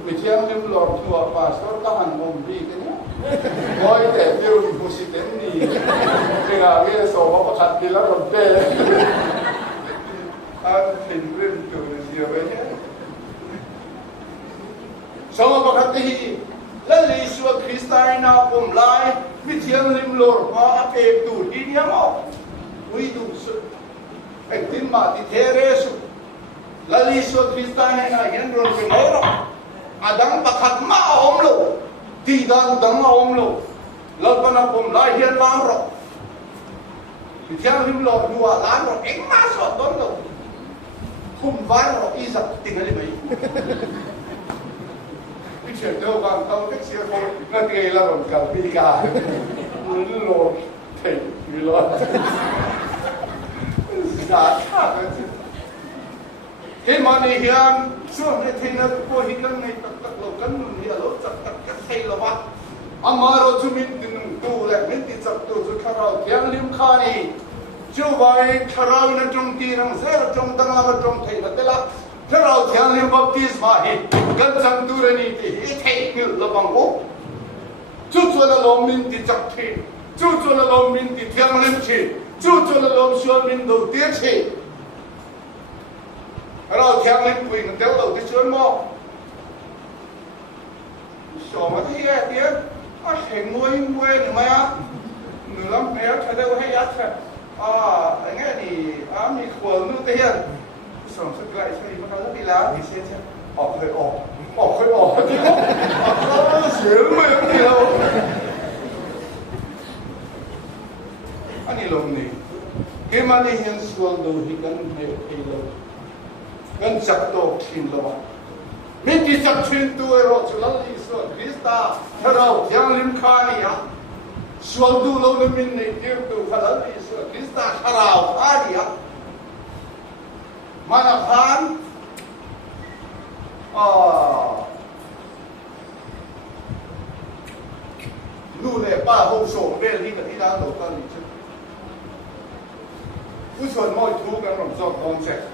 เว มีเที่ยงริมหลอดทัวร์ป่าสดก็หันมุมบีกันเนี่ยคอยแต่เดียวผู้สิเต็มนี่เจ้าเรื่องสอบประคัดดีแล้วรถเต้อันถึงเรื่องตัวเสียไปเนี่ยสอบประคัดที่และลิสวคริสต์นาผมไล่มีเที่ยงริมหลอดมาเก็บดูที่เนี่ยมั้งวิดูสุดไอ้ที่มาที่เทเรสุและลิสวคริสต์นาเห็นรถเป็นไงหรอAdang pakat ma om lo, tidak dang om lo, lalu na pom lahir lamro, jangan him lo dua lamro, masuk don lo, pom varro izak tinggal di bayi. Bicara tu bang tahu tak siapa nanti ialah orang kau pilih lo, teh lo, zakat tu. Khi mà này hiện xuống này thì nó có hiện năng này tắc tắc lâu cấn mình hiểu lâu tắc tắc tắc hay là what amma rồi chúng mình từng tu lại mình thì tắc tu rồi khá rau tiếng lim khá này chú vậy khá rau nó trong tì năng sẽ là trong tăng làm trong thầy là thế là khá rau tiếng lim baptisma hết gần chẳng tu ra này thì hết thầy như là bằng ốc chú cho là lòng mình thì tắc thầy chú cho là lòng mình thì tiếng lim thầy chú cho là lòng xuân mình đầu tiên thầyเราเที่ยงเล่นคุยกันเดี๋ยวเราจะชวนมองสอบมาที่แย่เตี้ยเห็นมวยหนึ่งไหมหนึ่งลำแพ้ใช้ได้ให้ยัดใช่ไอ้เงี้ยนี่มีขวดนู่นเตี้ยสองสักไกลใช่ไหมมันก็ดีแล้วดีเสียใช่ออกเคยออกที่เขาเสียมือที่เราอันนี้ลงนี่เกมอะไรเห็นส่วนดูที่กันในที่เรากันจักโตขินละวะมิติจักชินตัวเราจุลลิสคริสตาถ้าเรายังลิมคานีอะส่วนดูเราเนี่ยมินในเดียวตัวขลังลิสคริสตาถ้าเราคานีอะมันผ่านนู่นเลยป้าโฮโซเรื่องนี้กับที่ร้านเราตอนนี้ใช่ผู้ชนมอยทูกันรำซ้อมคอนเซ็ปต์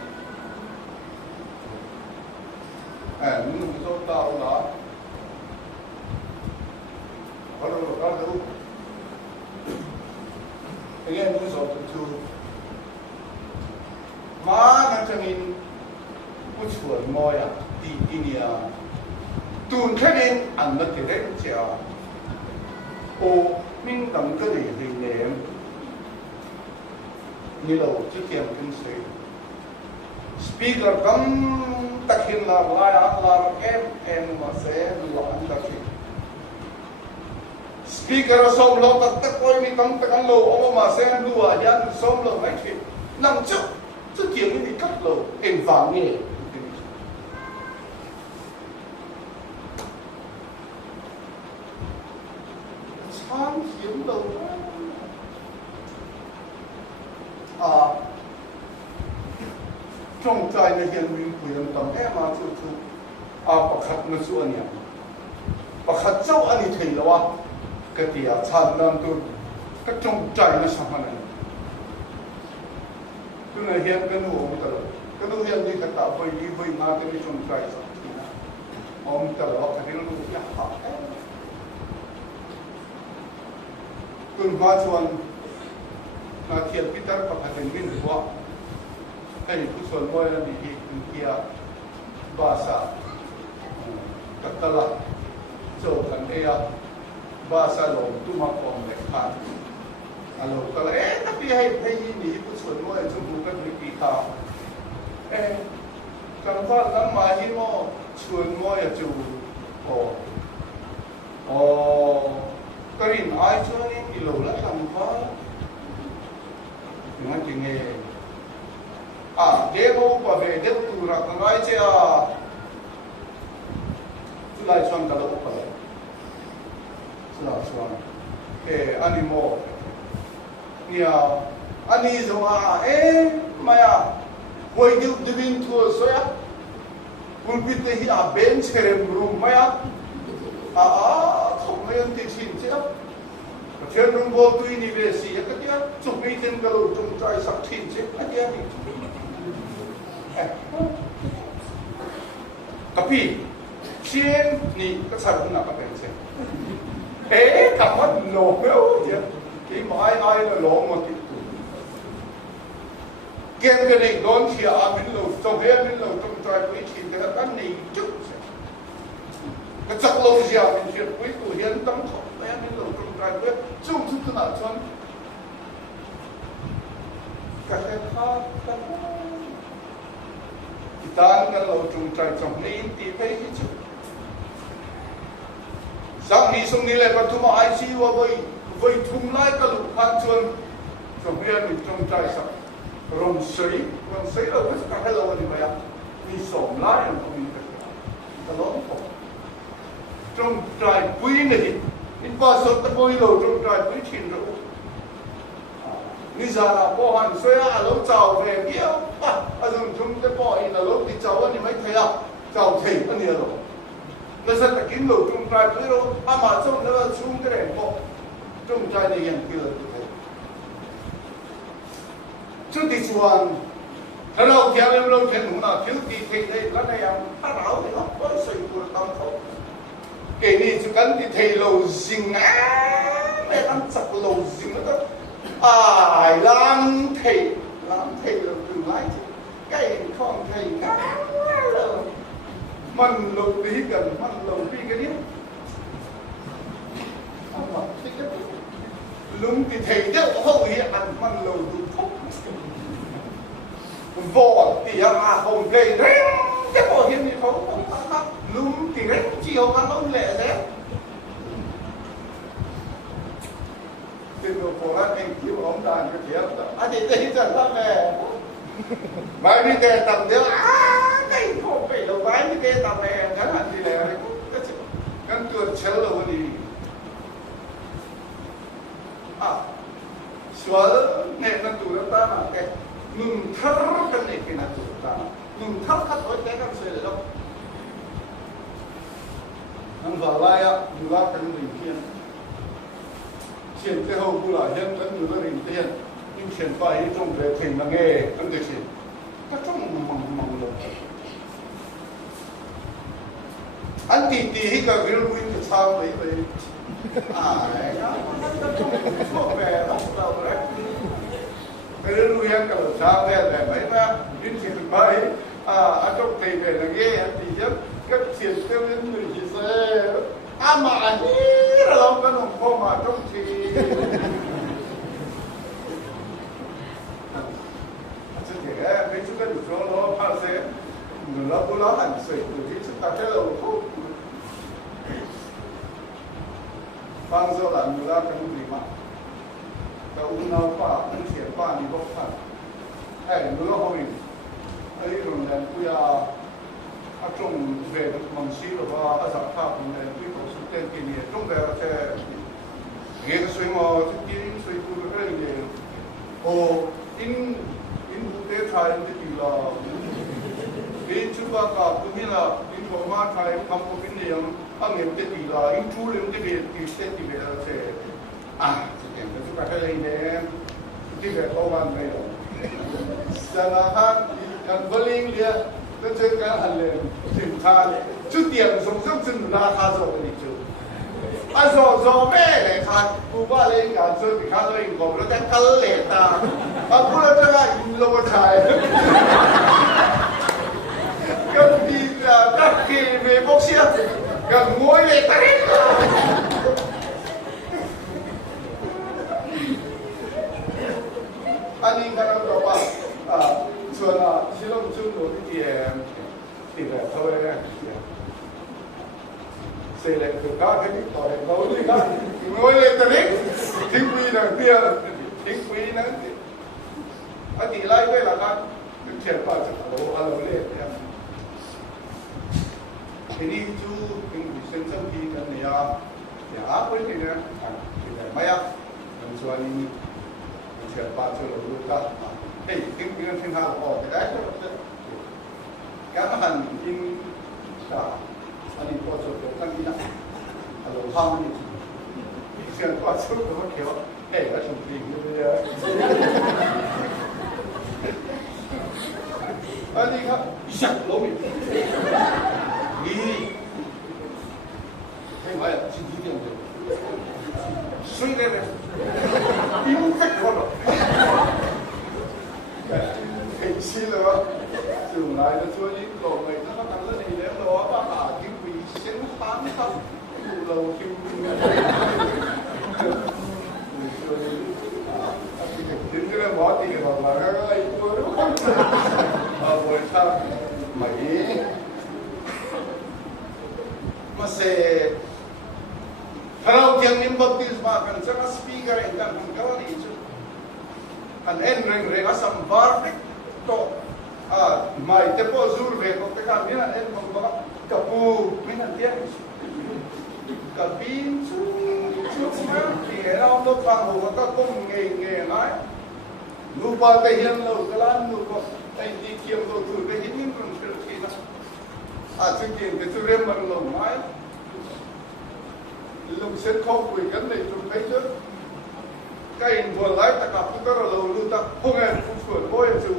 มึงจะต้องตาวนะเขาดูอย่างเงี้ยมึงสอบถูกมานั่งจังอินผู้ชวนมอยอ่ะตีเนี่ยตูนแค่นี้อันนั้นที่เรื่องเจ้าโอ้มิ่งตั้งก็ดีดีเนี่ยนี่เราจะเตรียมกันสิspeaker kan takhin la em ma se lo an takhin speaker som lo tak koi mi tam takan lo o ma se lu a yan som lo mai thi nang chu tiếng ni cắt lo em vàng nghe sáng hiếm đâu trongใจในเฮียนวิงคุยกันตอนมาจู่ประคัดมาสู้อันเนี้ยประคัดเจ้าอันนี้ถึงแล้ววะกติยาชาตินั้นตัวก็จงใจในสมัยนั้นตัวในเฮียนกันหัวมันตลอดก็ดูเฮียนที่กระต่ายไปมากันที่จงใจสักทีนะมันตลอดกันที่เราอยากคุณมาชวนนาเทียนพิจารณาประคัดเป็นวินหรือว่าให้ผู้ชนมวยนั้นดีเกียร์บาสากัตละโจกันเอียบาสาลงตุ้มปองเล็กขันอันลงก็เลยนักพี่ให้ยินดีผู้ชนมวยชมพูกันมีกี่ตากันว่าน้ำมาที่มอชวนมวยจูกรีนไอชวนนี่กิโลละคำว่าอย่างนั้นจริงเดี๋ยวพอไปเดี๋ยวตัวรักน้อยเจ้าสุดท้ายชวนกันแล้วก็เลยสุดท้ายชวนอันนี้โม่เนี่ยอันนี้จะว่ามาหวยดิบดินทัวร์สวยคุณพิจารณาเบนช์เรมรูมมาทำไมยังติดชินเจ้าเชื่อรุ่งโบตุยนิเวศก็เดียวจุดไม่ถึงกระโดดจงใจสักทิ้งเจ้าเดียวนี่tapi thiên ni cái sao cũng là cái gì thế cầm mất lỗ đâu chứ cái mà ai là lỗ mà cái này đón khi mình lỗ trong hệ mình lỗ trong trái quý thì cái này chút cái chắc lâu giờ mình chuyện quý tụ hiện tâm không mình lỗ trong trái quý chung chút nào chọn cái khác tan kan lo chung trai trong ni ti pe hi chu sang ni sung ni le pa thuma ai si wa voi thum lai ka lu phan chuan trong rian ni chung trai sa rom sei lo ka hello ni ma ya ni som lai an ko ni ka lo ko chung trai pui ni in pa so ta pui lo chung trai pui thin ro ni za la po han so ya lo chao ve kiao dùng chung cái bò in là lúc đi cháu anh mấy thấy à cháu thấy anh nhiều rồi nó rất là kín lỗ chung trai tới đâu mà trong nó chung cái đèn bò chung trai này hiện kia trước thì chuan thế đâu kéo em lâu kéo đúng là thiếu thì đây là này em phát áo thì nó có sự của tâm không cái này chỉ cần thì thầy lâu dình á mẹ ăn sặc lâu dình nó đó làm thầy là từ lái cái con thầy ngã rồi mình lục tí gần mình lục đi cái điểm lúng thì thầy rất hậu hiện ăn mình lục đủ thúc vỏ thì hồng cây đấy cái vỏ hiện thì không lúng thì đấy chiều ăn ông lệ đấy thì đồ phổ lan anh kêu ông đàn cái tiếng thì đây chẳng là mẹ vài mươi cái tầm đấy cái không phải là vài mươi cái tầm này chẳng hạn gì là cái tuột chéo là gì xóa này cái tuột ta là cái ngừng thở cái này cái là tuột ta ngừng thở thắt tối cái kan soi đâu anh vào lại như là cái mình hiện cái hậu cụ là hiện cái người ta hiện tiền nhưng hiện tại trong về thành là nghề anh được gì các trong mong được anh tì hết cả cái lui cái sao vậy đấy không về bắt đầu đấy cái lui anh cả sao về lại mấy mà đến chuyện bài anh trong thầy về là nghề anh tì nhất các chuyện tiêu những người gì sẽ mà anh là làm cái nông phong mà trong thì cái chúng ta được cho nó phát sẽ nó cũng nó hẳn sợi từ cái chúng ta cái đầu không bằng giờ là người ta cái gì mà cái uống nó qua uống tiền qua đi bốc phát hay nó không đi ấy rồi là bây giờ trong về bằng sĩ rồi và giải pháp này tuy có sự tiên kỳ này trong về sẽ nghe cái suy mò cái suy tu cái gì ô in cái thái cái gì là cái chú ba cả cũng như là in hồ ma thái không có cái gì anh em cái gì là in chú lên cái gì cái sẽ thì về sẽ cái chú ba cái này cái về câu văn này giờ là hát cần vâng liền cái chơi cái hành lên tìm tha chút tiền sống sống chân là khá rồi cái gì rồi mẹ này khá cụ ba lên cả chơi bị khá rồi còn nó cái cắn lệ ta cụ là chơi là lâu dài cần đi các kỳ về bốc xe cần ngồi lệ ta hết anh đi cái đó ba cho là chỉ là chung đồ cái thì là thôi đấy xây lại từ các cái tòa đèn đấu đi các ngồi lên từ đấy thính quy là kia thính quy nó anh thì lại đây là các chuyện qua chụp đồ ăn lên thì đi chú cái sinh sinh thì cái này thì với cái này thì là mấy mình cho anh chuyện qua chụp đồ các hey, tiếng tiếng Hà Nội cái đấy cái hành in cả anh đi qua chỗ cái gì đó ở lầu hai này chuyện qua chỗ nó kiểu hey cái chuyện gì như vậy anh đi khác sạch lối đi suy đây này im cách con rồi hình xí là dùng lại là cho những đồ người nó tăng lên thì để đó ba bà cái vị sinh phán không đủ lâu kim đến cái bỏ tiền vào mà cái ấy tôi đúng không rồi sao mày mà sẽ kalau yang membaptisma kan sangat speaker yang kan mengkawan itu kan reng asam barfik to mai tepo zurve ko tekan mina membawa kapu mina dia kabin chu dia orang tu pang ho ka kom nge ngai lupa ke hian lo kalan nu ko ai di kiam lo tu ke hin run sir chu tin ke tu rem mar lo mai lúc sẽ không quỳ cái này chúng thấy chứ cái anh vừa lái ta gặp chúng ta là lâu luôn ta không hề không sửa bôi chú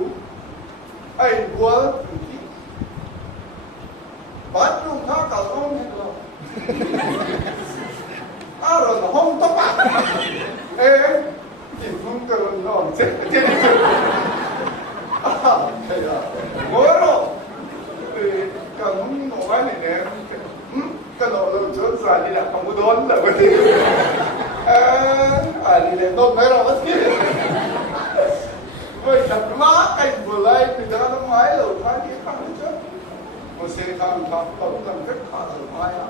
anh vừa bán chung khác cả không hết rồi rồi nó không tóc à ê chỉ không cần nó chết chết đi thầy à mới rồi cả muốn nói này nè cái nó lâu chốt dài đi là không có đón là cái gì đi là tốt mấy đâu mất kia vậy thật má cái vừa lấy thì ra nó máy rồi thay cái khác nữa chứ mà xe tham tổng làm rất khá rồi mai à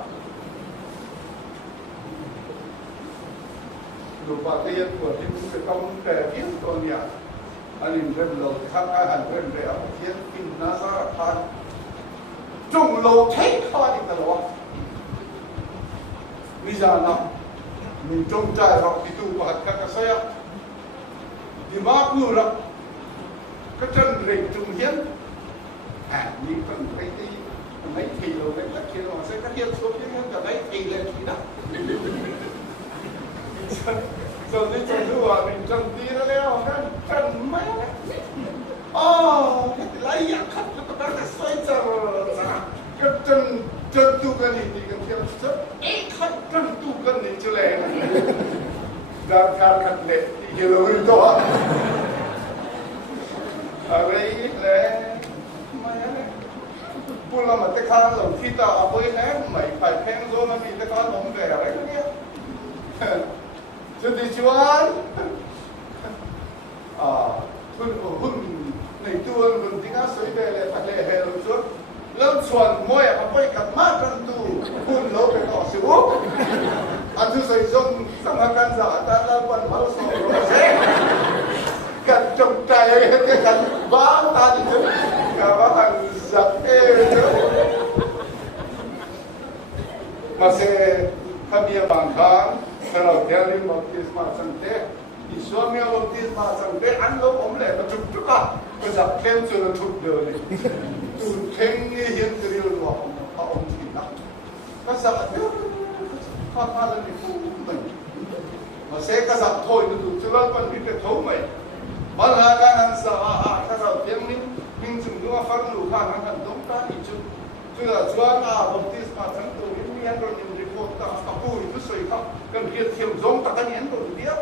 đủ bà tiên của thì cũng phải công để kiến con nhà anh em rất lâu khác ai hẳn rất rẻ kiến kinh nó ra than trung lâu thấy thôi thì là lo bây giờ nào mình trông trai hoặc thì tu và các cái xe thì má cứ ra cái chân rình trung hiến như cần thấy đi mấy thì rồi mấy các kia mà sẽ các kia xuống những cái đấy thì lên thì đó rồi đi chân tu à mình chân đi nó leo cái chân mấy cái lấy dạng khách nó có cái xoay chờ cái chân tu cái gì thì cái kia rất ít khách chân tu cái gì chưa lẽ dar khát lệ thì giờ rồi đó ở đây lẽ pulang mati kan lo kita apa ini mai pai peng zo na mi tekan om về đấy cái kia jadi cuan hun này tuan hun tinggal soi về lại phải lệ hè luôn chút lớp chuan môi apa ikat makan tu hun lo ke kau siu atu soi zong sama kan za ta la pan harus kan trong trai cái kan bám ta đi chứ cả bám hàng giặc mà sẽ tham gia bằng kháng kalau dia lim baptisma sante Islamia baptisma sante an lo om le chụp chụp à cái giặc thêm cho nó chụp được này tu thêm như hiện cái điều đó ông chỉ nặng cái giặc pha lên thì phụ mình mà sẽ cái giặc thôi nó tụt cho nó còn biết được thấu mày mà là cái hàng sa cái giặc thêm mình chúng nó phát lũ hàng hàng đông ta thì chúng là chuan baptisma sante mình miền rồi mình report ta kapu itu soi ka kan dia thiam zong ta kan yen to dia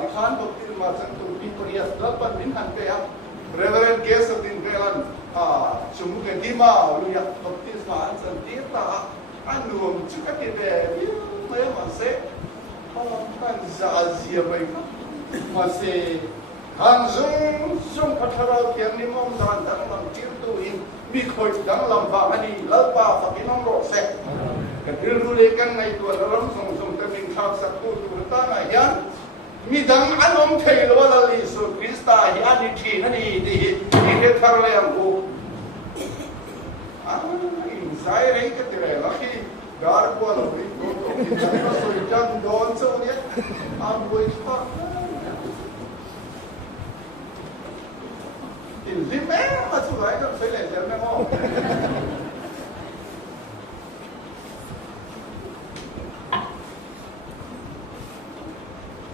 di khan baptisma sante bi porias lapan min han te reverend guest of in velan sumu ke dima lu ya baptisma sante ta anum chu ka ke be mai ma se kan za azia bai ka ma se han zung patharau thiam ni mong dan dan lam tir tu in mi khoi dang lam ba ani lalpa fa kinong ro se kan rilule kan nai tu ram song ta min khak sak tu ta na yan mi dang anom thei lo la li su krista hi ani thi na ni di he thar le am ko sai rei ke tere la ki gar ko lo ri ko ki ta so jang don so ne am boi pa in lim mà chú lại nó phải lên đến không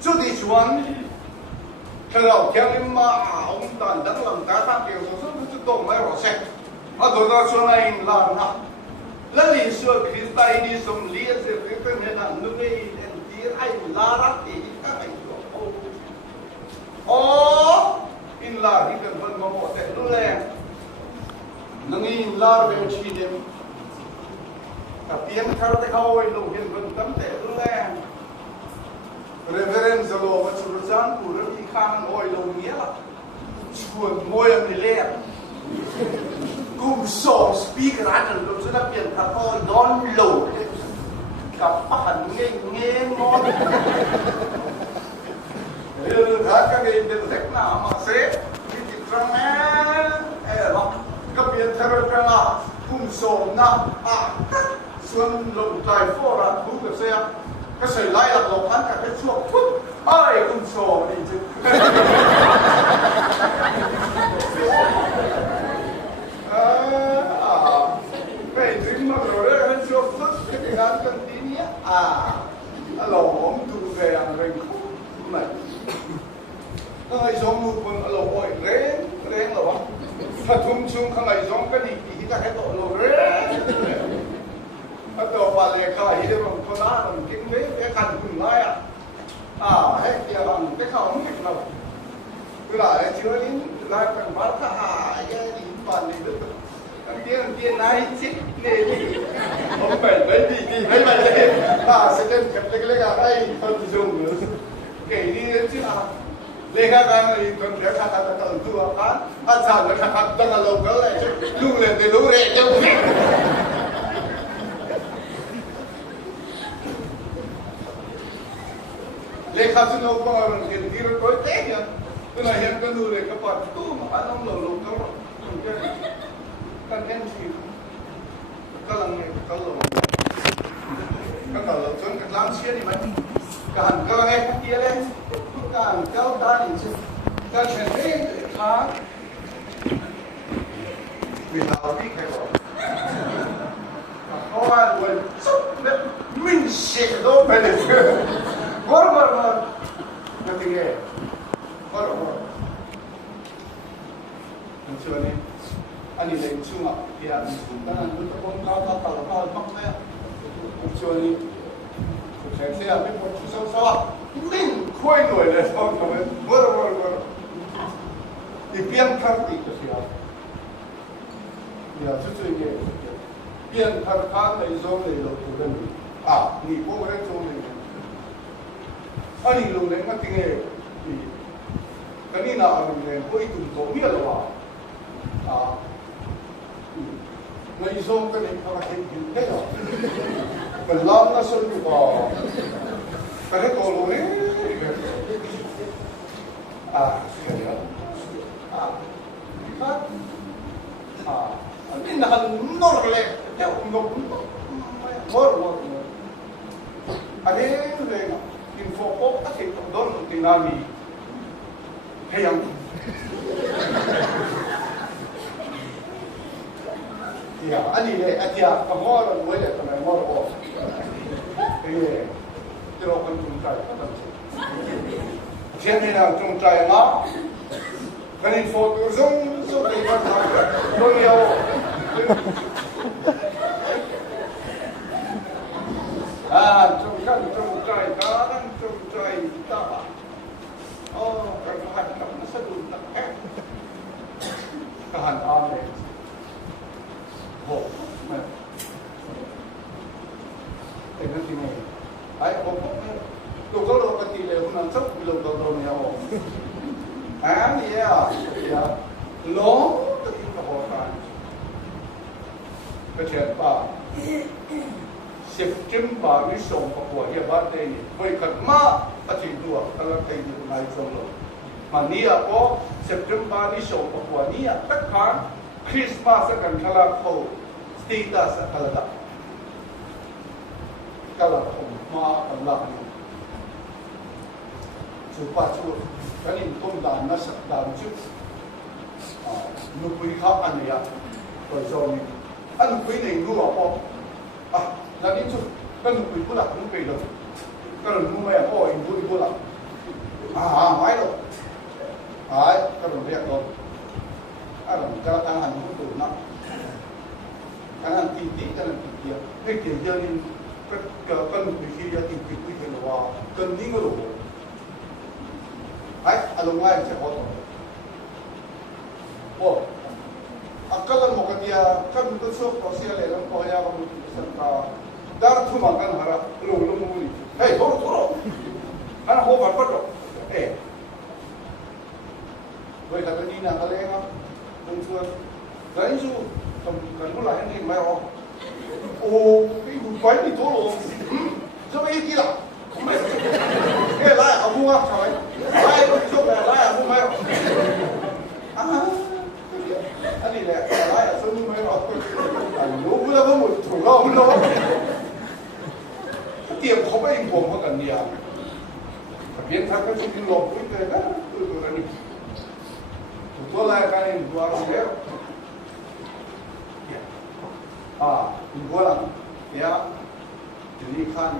chú đi xuống cái đầu kéo lên mà ông toàn đắng làm cá thang kiểu số chú tổng mấy rõ xe tôi ra xuống này làm nào lần lì xưa khi tay đi xuống lia rồi cái nhân là nước ấy đến tí ai la rắc thì thao về chi đêm cả tiếng thao tới khôi lùng hiền vân tấm tệ luôn nghe Reverend Zalo và chủ giảng của rất đi khang ngồi lùng nghĩa là chuồn môi em đi lên cùng sổ speaker anh rồi sẽ biến thành thôi đón lù cặp hẳn nghe ngon các cái đến thế nào mà sẽ đi tìm ra mẹ các biến theo ra là cùng sổ na xuân lùng tài phô ra cũng được xem cái sợi lại là lộc hắn cả cái chuột phút ai cùng sổ đi chứ vậy thì mà rồi đấy hắn chuột phút cái ngắn cần tí nhé lộc ông tu về ăn rừng này cái giống một con lộc ơi rén là baoถ้าชุ่มข้างในgiống cái gì thì ta hết tội rồiถ้าตัวปลาเล็กข้าที่ได้บางคนนั้นมันกินไม่ได้ขันคุณไรให้เกี่ยวกับcáiเขาไม่กินเราคือหลายเชื้อลิ้นหลายเป็นบ้าข้าอย่างนี้ปันนี่ด้วยกันเกี่ยนายชิดเนี่ยผมเป็นไม่ดีไม่เลยเสร็จแล้วเก็บเล็กๆให้คนที่ส่งเลยเก่งนี่ใช่ไหมเลยครับการเรียนคนเดียวขาดตัวตัวกันอาจารย์ขาดตัวเราก็เลยลูกเล่นลูกเล่นเจ้าเลยครับซึ่งเราก็เห็นที่เราตัวเต้เนี่ยตัวไหนเห็นก็ดูเลยก็ปวดตู้มาต้องหลงเขากันแค่ชีก็ลังเนี่ยก็หลงก็ต่อหลงจนกระลังเชี่ยนี่มันการก็ไงพักเดียเลยการเจ้าตาหนิสิการเช่นนี้ครับวิธีที่ใครบอกเพราะว่าวันสุดเนี่ยมินเสียโดนไปเลยก็นั่นเองก็มันชวนนี่อันนี้เลยช่วงที่อันนี้ตั้งแต่รุ่นต้นเขามักเลยมันชวนนี่แข่งเสียไม่พอชุดสาวนิ่งคุยหน่อยเลยเขาทำไมวัวอีเปลี่ยนทัศน์อีกก็เสียเนี่ยชุดๆเนี่ยเปลี่ยนทัศน์ในโซนในโลกตัวนี้นี่พวกเราโซนนี้อันนี้ลงเลยมันจริงเลยตอนนี้น่าลงเลยพวกอีกลุ่มตัวมีอะไรวะในโซนก็เลยพาไปกินได้หรอเป็นล้อมน่าสนอยู่ก่อนแต่ให้ตัวลงนี่เสียอันนี้น่านอนเลยเดี๋ยวผมงงอันนี้เลยกินโฟโต้ก็ติดกับโดนติดนามีพยายามอันนี้เลยอาจจะขโมยเราไว้เลยทำไมมอร์บอกที่เราคนจงใจก็ต้องเช่นนี้นะจงใจนะกันอินโฟโต้ส่งไปกันทำโดยเอาจงใจกันจงใจตากันหันกับนักสะดุดนักแข่งกันหันอ่อนเลยโหแต่นั่นที่ไหนไอ้ผมดูเขาลงกันทีเลยคุณนั่งชอบลงตัวเนี่ยโอ้เนี่ยล้มตะกี้กับหัวกันก็เชื่อป่ะSeptember ni song Papua ya bate ni boy katma ati dua kalau kai di nai song lo mania ko September ni song Papua ni ya takkan Christmas akan kala ko status kala da kala ko ma Allah ni chupa chu kanin tom dan na sak dan chu nu pui khap an ya ko zo ni an pui nei nu ko là đi chụp cái nụ cười lạc nụ cười được cái nụ mày có hình vui lạc máy rồi cái nụ việc rồi cái nụ cái tăng hành cũng đủ nặng tăng hành tí cái nụ kia cái tiền giờ nên cái nụ cười khi giờ tiền cười thì nó vào cần đi ngồi đủ lồng ngoài sẽ có rồi akalan mo kaya kan tusok to siya le lang ko ya ko san ka dar tu makan hara lo mo ni hey toro ana ho ba ko eh rồi là cái đi nào cái lên không bình thường đấy chứ cầm cần có lại anh mày không ô cái vụ quái thì tốt luôn cho mấy kia là cái lại ở mua trời lại có chỗ này lại ở mua mày anh đi lại lại ở sân mày rồi anh lúc bây giờ có một thủ lông luôn cái tiền không phải buồn có cần nhiều biến thành cái chuyện lộn với cái đó anh tôi lại cái này vừa rồi đấy vừa là ya jadi kan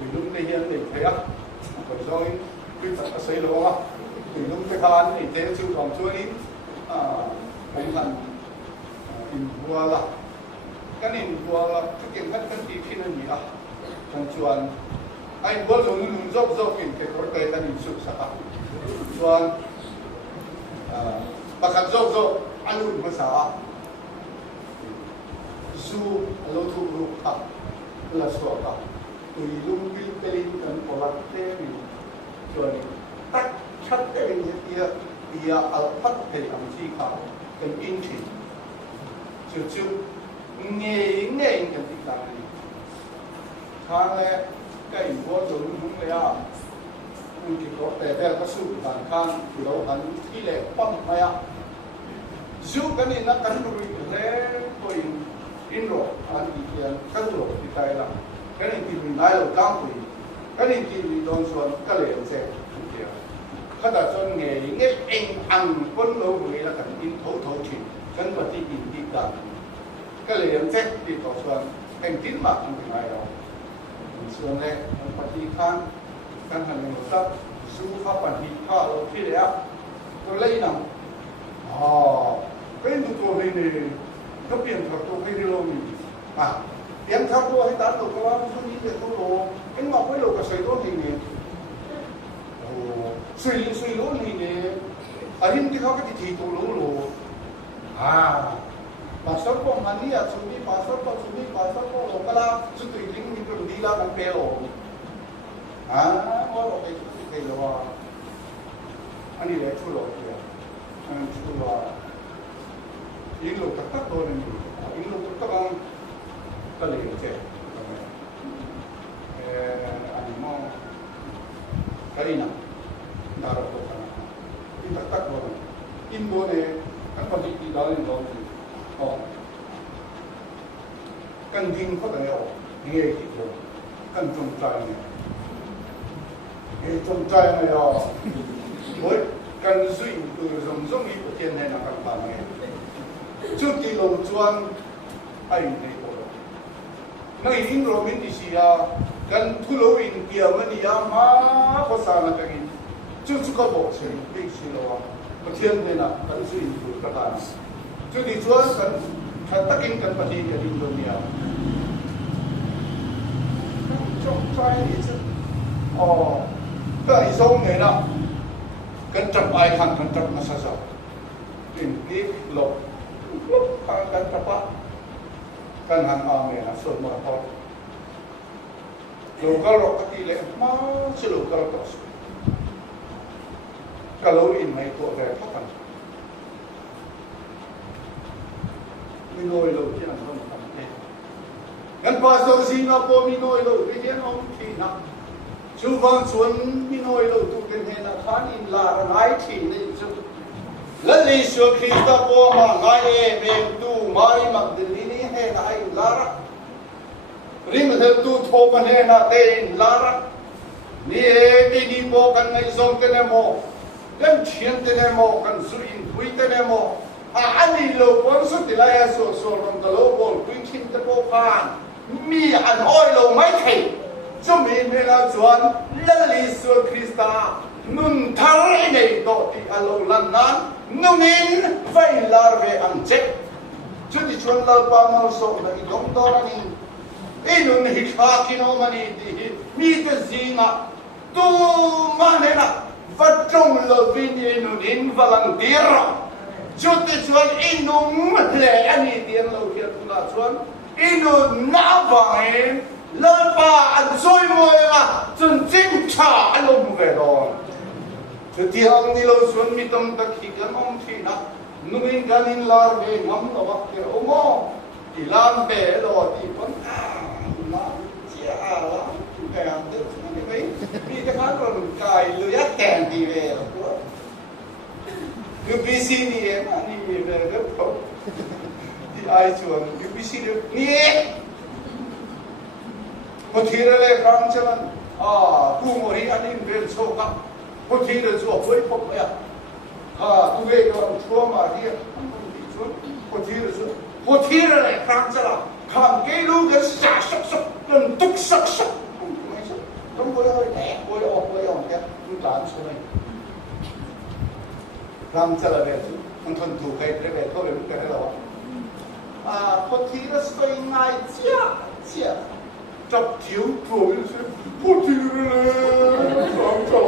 hidung lehian ni kaya rồi cái thật xây lo hidung cái kan ni thế chịu lòng chúa đi cái lần vừa là cái này vừa là cái kiện cái gì khi nó gì trong chuan anh vừa rồi luôn dốc cái có cái ta nhìn sụp sạc chuan bakal dốc alun masa su alo thu ru ka la so ka tui lung bil pelin kan polat te ni chuan tak chat te ni ia al phat pe am chi ka kan in chi chu nghe kan ti ta ni khang le kai wo zo lu le ya un ki ko te te ka su ban khang lo han thi le pam ma ya zu kan ni na kan ru re ko in ro an di kian kan ro di tai la kan ni ti nai lo kang pu kan ni ti don suan ka le se kia ka da chon nge eng ang kon lo ri la kan in thau chi kan ba ti in ti ka ka le se ti to suan eng tin ma ang nai lo suan le an pa ti kan han lo sa su fa pa ti ka lo ti le a to le na cái tụi tôi này có biển thật tôi hay đi lâu mình biển thật tôi hay tán tôi có bao nhiêu những việc tôi đồ cái ngọc cái đồ cả sấy tôi thì này suy lỗ này này ở hình cáiเขาcái thì tôi lỗ lỗ mà sắp có mà ní à chúng đi mà sắp có lỗ cái là chúng tôi lính mình cũng đi là bằng bè lỗ có lỗ cái lỗ anh đi lấy chú lỗ kìa anh chú lỗ in lo tak tak thôi này in lo tak tak cái gì chứ anh mau cái gì nào đó là tôi in tak tak thôi in bố này các con đi đó lên đó thì cần tin có thể nghe kỹ rồi cần trồng trái này nghe trồng trái này rồi với cần duy từ giống ý của thiên này là các bạn nghe trước khi lồng chuan ai này bộ nơi in rồi mình đi xia gần thu lô in kia mà đi mà có sao là cái gì trước có bộ sự đi xia lo mà thiên này là cần suy nghĩ của các trước khi chuan cần thật tất kinh cần phải đi cái đi đâu nhiều trong trái thì chứ cái sông này nè cần chập ai hàng cần chập mà sao sao tìm cái lộc kan apa kan han ame na so mo ko lokal ro kati le ma si lokal to kalau in mai ko ve pa kan mi noi lo ki na so ma kan gan pa so si na po mi noi lo ri hian om thi na chu wang chuan mi noi lo tu ken he na khan in la ra nai thi ni chu lần lý sư Christa po mà ngay về tu mai mặc định lý he na ai lara rim theo tu thô mà he na tên lara ni đi đi po cần ngay zong cái này mo cần chiến cái này mo cần suy thui cái này mo anh đi lâu quan sát thì lại so lòng cái lâu bol quyên chiến cái po phan mi anh oi lâu mấy thầy cho mình là chuẩn lần lý sư Christa nun thar này đó thì alo lần nan nung in phải lar về ăn chết chứ thì chuẩn lar pa mau so là cái đống đó là đi nun hít ha khi nó mà đi mi cái gì mà tu mà này là vật trong lờ vin nun in và lần tira chút thì chuan inum lệ anh đi tiền lâu thiệt là chuan inum nã vàng lớn ba anh xôi môi mà chân chim trả anh lồng về rồi thì tiếng đi lâu xuân mi tâm ta khi cái ông thì na nuôi gan in lar về ngắm nó bắt cái ông mò thì làm về rồi thì vẫn mà chia là cái hàng tức cái mấy đi cái khác rồi cài lưới kèn thì về cái busy ni em anh đi về rất tốt thì ai chuan cái busy được nghe có thể là lấy khám cho anh tu mori anh đi về số cả có thể là số với phong vậy tu về cái chùa mà đi có thể là số có thể là lấy khám cho anh khám cái lúc cái sạ sốc sốc cần túc sốc sốc không có hơi nhẹ có cái chúng ta số này khám cho là về chứ anh thuần thủ cái về thôi mình cái đó có thể là xoay ngay chia tập thiếu rồi có thể là khám cho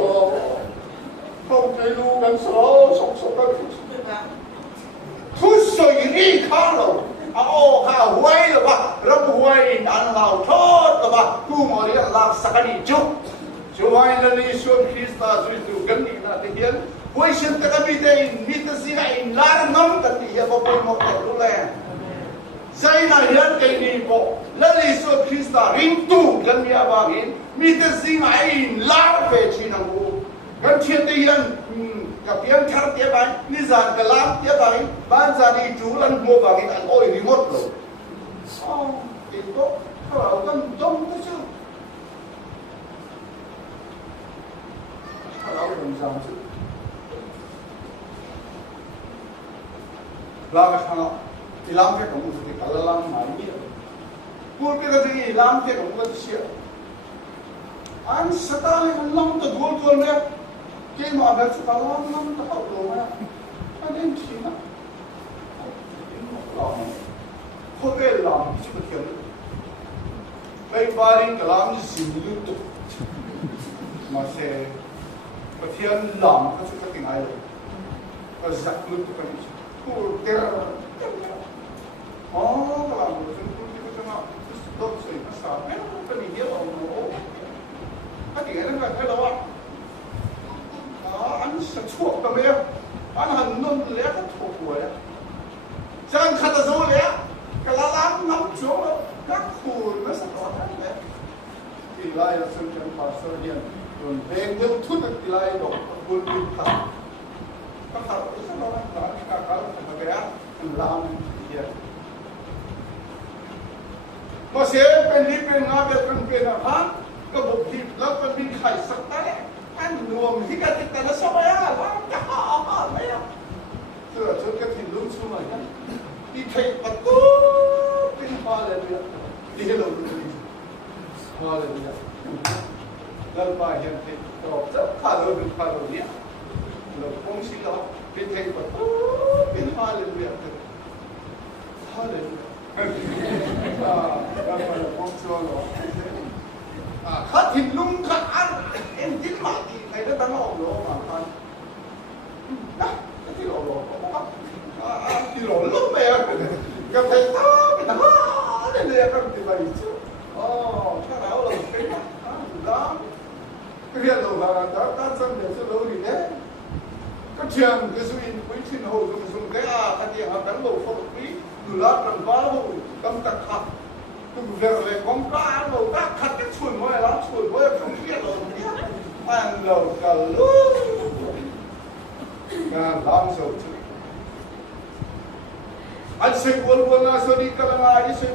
không cái lúc cái sốc sốc cái thu sợi đi khá rồi khá huay rồi ba rất huay ăn lao thốt rồi ba tu mà đi làm sao đi chú huay là đi xuân Christa rồi tu gần đi là thế hiện huay xin tất cả bị thế nít gì này làm ngắm tất đi vào bên một cái lúc này sai na hiện cái đi bộ là đi xuân Christa ring tu gần đi vào hiện nít gì này làm về chỉ năng u gần thiên thế hiện gặp tiếng thằng tiếng bài, đi dàn cái lám tiếng bài, ban ra đi chú lần mua vào cái ăn ôi đi mất rồi. Thì tốt, các bạn cần trông thế chứ. Các bạn cần làm chứ. Làm cái thằng thì làm cái công việc thì cả làm mãi nhiều. Cuối cái gì làm cái công việc gì? Anh sẽ ta lên làm từ đuôi nè. Cái mà bé chúng ta làm ta học rồi mà anh em chỉ mà không biết làm chứ mà thiệt bây ba đi cái làm gì liên tục mà sẽ mà thiệt làm cái chút cái tiếng ai rồi cái giặc liên tục cái gì cô tera cái làm rồi cái mà tốt rồi nó sao cái gì hiểu không cái gì nó cái đâu anh sẽ chuộc cái咩？anh hành nôn lẽ cái chuộc của đấy. Chẳng khát rồi lẽ, cái lá lám nắm xuống đó, các khu nó sẽ có thế đấy. Thì lại là sự chân phá sơ hiện, rồi về những thuốc được thì lại đổ buồn bình thẳng. Các thằng ấy sẽ nói là các cái bé làm gì mà sẽ bên đi bên ngã bên kia là khác, cái bộ thịt nó bên bên khai sắc đấy. Anh nuông thì cái thịt nó sao vậy làm cái họ mấy à rồi cho cái thịt luôn xuống rồi nhá đi thịt mà tốt cái hoa lên được đi hello đi hoa lên được lần bài hiện thịt đó rất khá rồi nhé rồi không xin đó cái thịt mà tốt cái hoa lên được hoa lên được lần bài không cho nó khát thịt lung khát ăn em chín mà thì thầy nó đang ổn lộ mà thôi cái thịt ổn lộ thịt ổn lúc mẹ gặp thầy cái nó lên lên cái gì vậy chứ cái đó là cái đó cái hiện lộ là đã xong để cho lâu thì đấy cái trường cái suy quý thiên hồ dùng cái cái gì họ đánh bộ phong quý từ đó cần quá hồ tâm tật học từ việc về con cá đồ cá khát cái chuồn mới lắm chuồn mới không biết rồi ăn đầu cả lúc làm rồi chứ anh sẽ buồn là sao đi cái là anh sẽ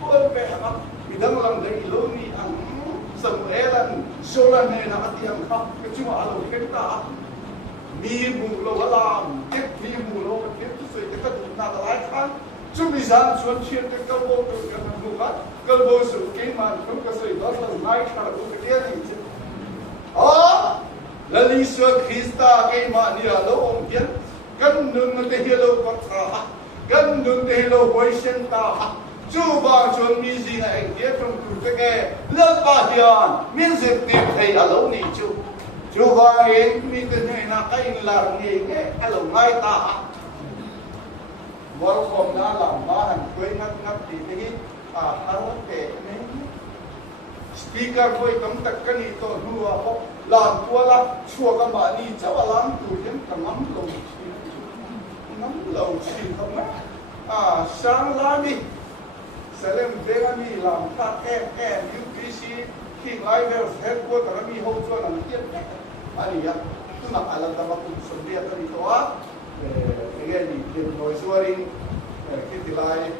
buồn về mà vì đang làm cái luôn đi ăn sầm lần số lần này là tiền không cái chú mà làm cái ta mi mù lô làm tiếp mi mù lô tiếp tôi sẽ cái tụng nào lại khác chúng mình dám chuẩn chuyện cái câu bộ từ cái thằng khác câu bộ sự kiến mà không có sự đó là ngay cả là cái gì chứ là lý do Christa cái mà đi là lâu ông kiến gần nương cái hello có thà gần nương cái hello quay sen ta chú bà chuẩn bị gì này kia trong tủ cái lớp bà hiền miễn dịch tìm thầy ở lâu này chú bà ấy mi cái này là cái làm gì cái lâu ngay ta welcome na làm ba hàng quê ngắt thì cái harap ke này speaker voi kam tak kan ito nuwa ko làm tua la chua ka ma ni chawa lam tu jem ka ngam lo chi không á sáng la mi Salem Delami làm ta em UPC King Ivers headquarter mi ho chuan ang tian ani ya tu nak alam ta bakun sobia ta ito again the noise waring kitilai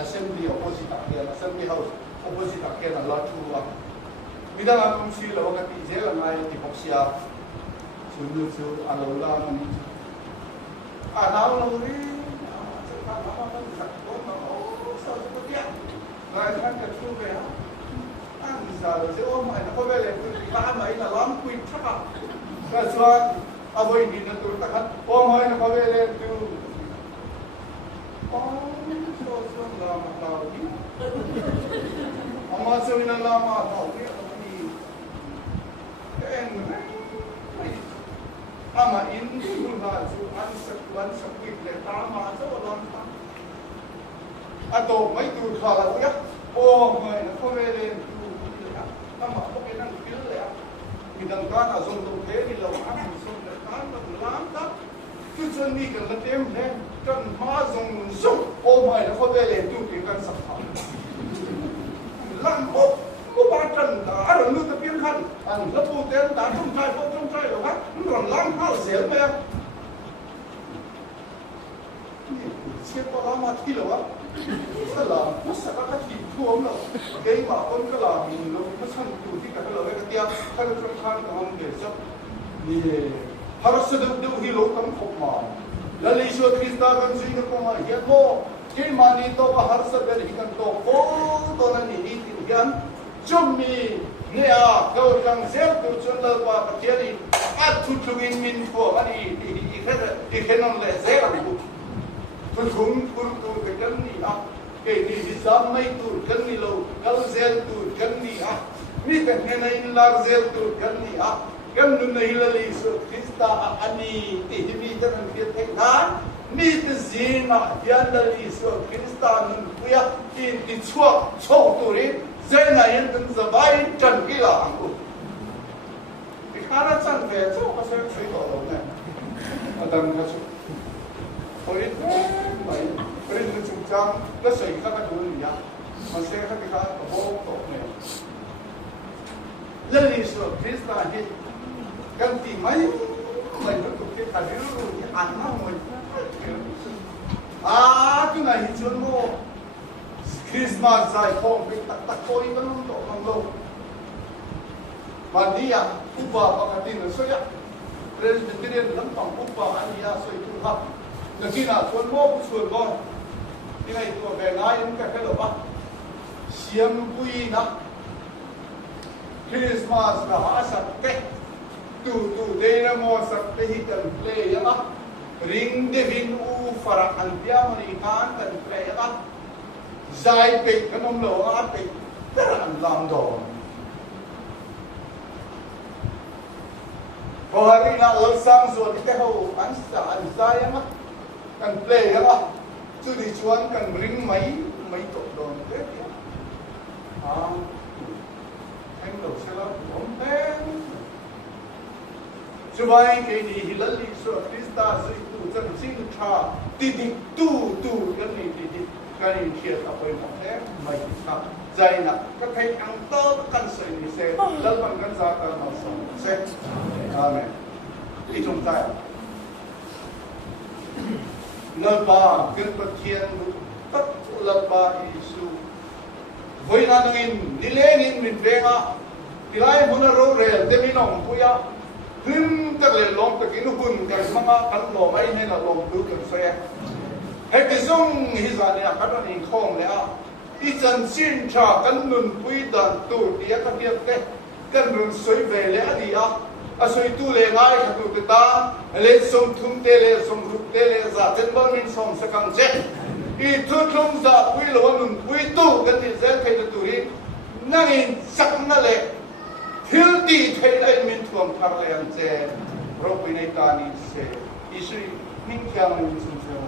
assembly opposite akian assembly house opposite akian la chuwa midang ang si lo ka ti je la ngai ti poksia chu chu alo la ni naw lo ri ta na ma ta ko no so ko dia ngai kan ka chu ve anh giờ là chỗ mày nó có về là ba mấy là lắm quỳ chắc à cái chuyện bây giờ nó tụi ta hết mày nó có về là tụi số số làm tao đi mà số này làm tao đi cái này mà in tụi nó chú ăn sắp quỳ để ta mà số làm tao tổ mấy tụi thà là uống mày nó có về là mà có cái năng khiếu lẽ mình đang có là dùng đồng thế thì lâu ăn mình dùng để ăn và làm đó cứ chân đi cần là thêm thế chân hóa dùng súc mày nó có về liền tu cái căn sập thẳng làm có ba chân đã rồi lưu tập biến khăn ăn lớp tu tên đã trong trai rồi hết nó còn làm hao dễ mà em chia qua làm mà thi rồi á cái là nó sẽ có cái gì thua không đâu cái mà con cái là mình nó sang tụi thì cái là cái kia cái là trong khăn cái ông để cho thì har sẽ được hi lỗ tâm phục mà là lý do Christa con duy nó có mà hiện mô cái mà đi to và har sẽ về thì cần to cố to là đi tìm hiện chúng mi nè câu rằng dễ tụi chúng ta qua cái kia đi tụi chúng mình của mà đi cái nó là dễ lắm tôi không cái chân này cái gì sao mấy tuổi chân này lâu cái gen tuổi chân này mi cái này là gen tuổi chân này cái này là lý do Christa ani thì mi chân này biết thế nào mi cái gì mà hiện là lý do Christa nên bây thì chua tuổi gen này hiện từng giờ vay chân cái là hàng cái khá là chân về chỗ có sẽ thấy rõ này ở đằng cái chỗ thôi vậy cái này chúng ta nó xảy ra cái chuyện gì mà sẽ có cái vô tổ này lên lý do Christa thì cái gì mấy mình nó cũng cái tài liệu cái ăn nó mình cái này chuyện mô Christmas dài không cái tắc coi nó không tổ không đâu mà đi Cuba và cái tin là soi Presbyterian lắm tổng Cuba anh soi tu học là khi nào cuốn mô cuốn con cái này của về ngay những cái đồ bắt xiêm quy nè Christmas là hóa sạch cái tu đây là mô sạch cái hít cần play á ring de vin u fara an bia mani kan cần play á dài bị cái nông lộ á bị rất là làm đồ và đi là ở sang rồi cái hậu anh dài á cần play á chứ đi chuan cần ring mấy tổ đồ thế anh đầu xe lắm bóng thế cho vậy cái gì thì lấy lý do Christa dưới tu chân sinh cha ti tu cái này thì cái này thiệt là phải một thế mấy sao dạy nè các thầy ăn tơ căn sợi như thế lấy bằng căn giá cả nó sống thế amen đi chúng ta lần ba kiến bậc thiên tất lần ba Giêsu với na ngin đi lên in mình về ngã thì lại muốn râu rè để mình nòng kuya hưng tất lên lòng tất cái nó hun cái mà cắn lò mấy này là lòng tứ cái xe hết cái giống như vậy này các bạn nhìn không lẽ đi chân xin trả cắn nôn quý đàn tụ tía các việc thế cắn nôn suy về lẽ gì suy tu lệ ngay các tụ ta lệ sông thung tê lệ sông rụt tê lệ giả chân bao nhiêu sông sẽ càng chết đi thuốc không giả quý lỗ nôn quý tu cái gì dễ thấy được tụ đi năng in sắc nó lệ thiếu đi thấy lại mình thuồng thar lệ anh chế rồi quý này ta đi sẽ ý suy mình theo mình xin chào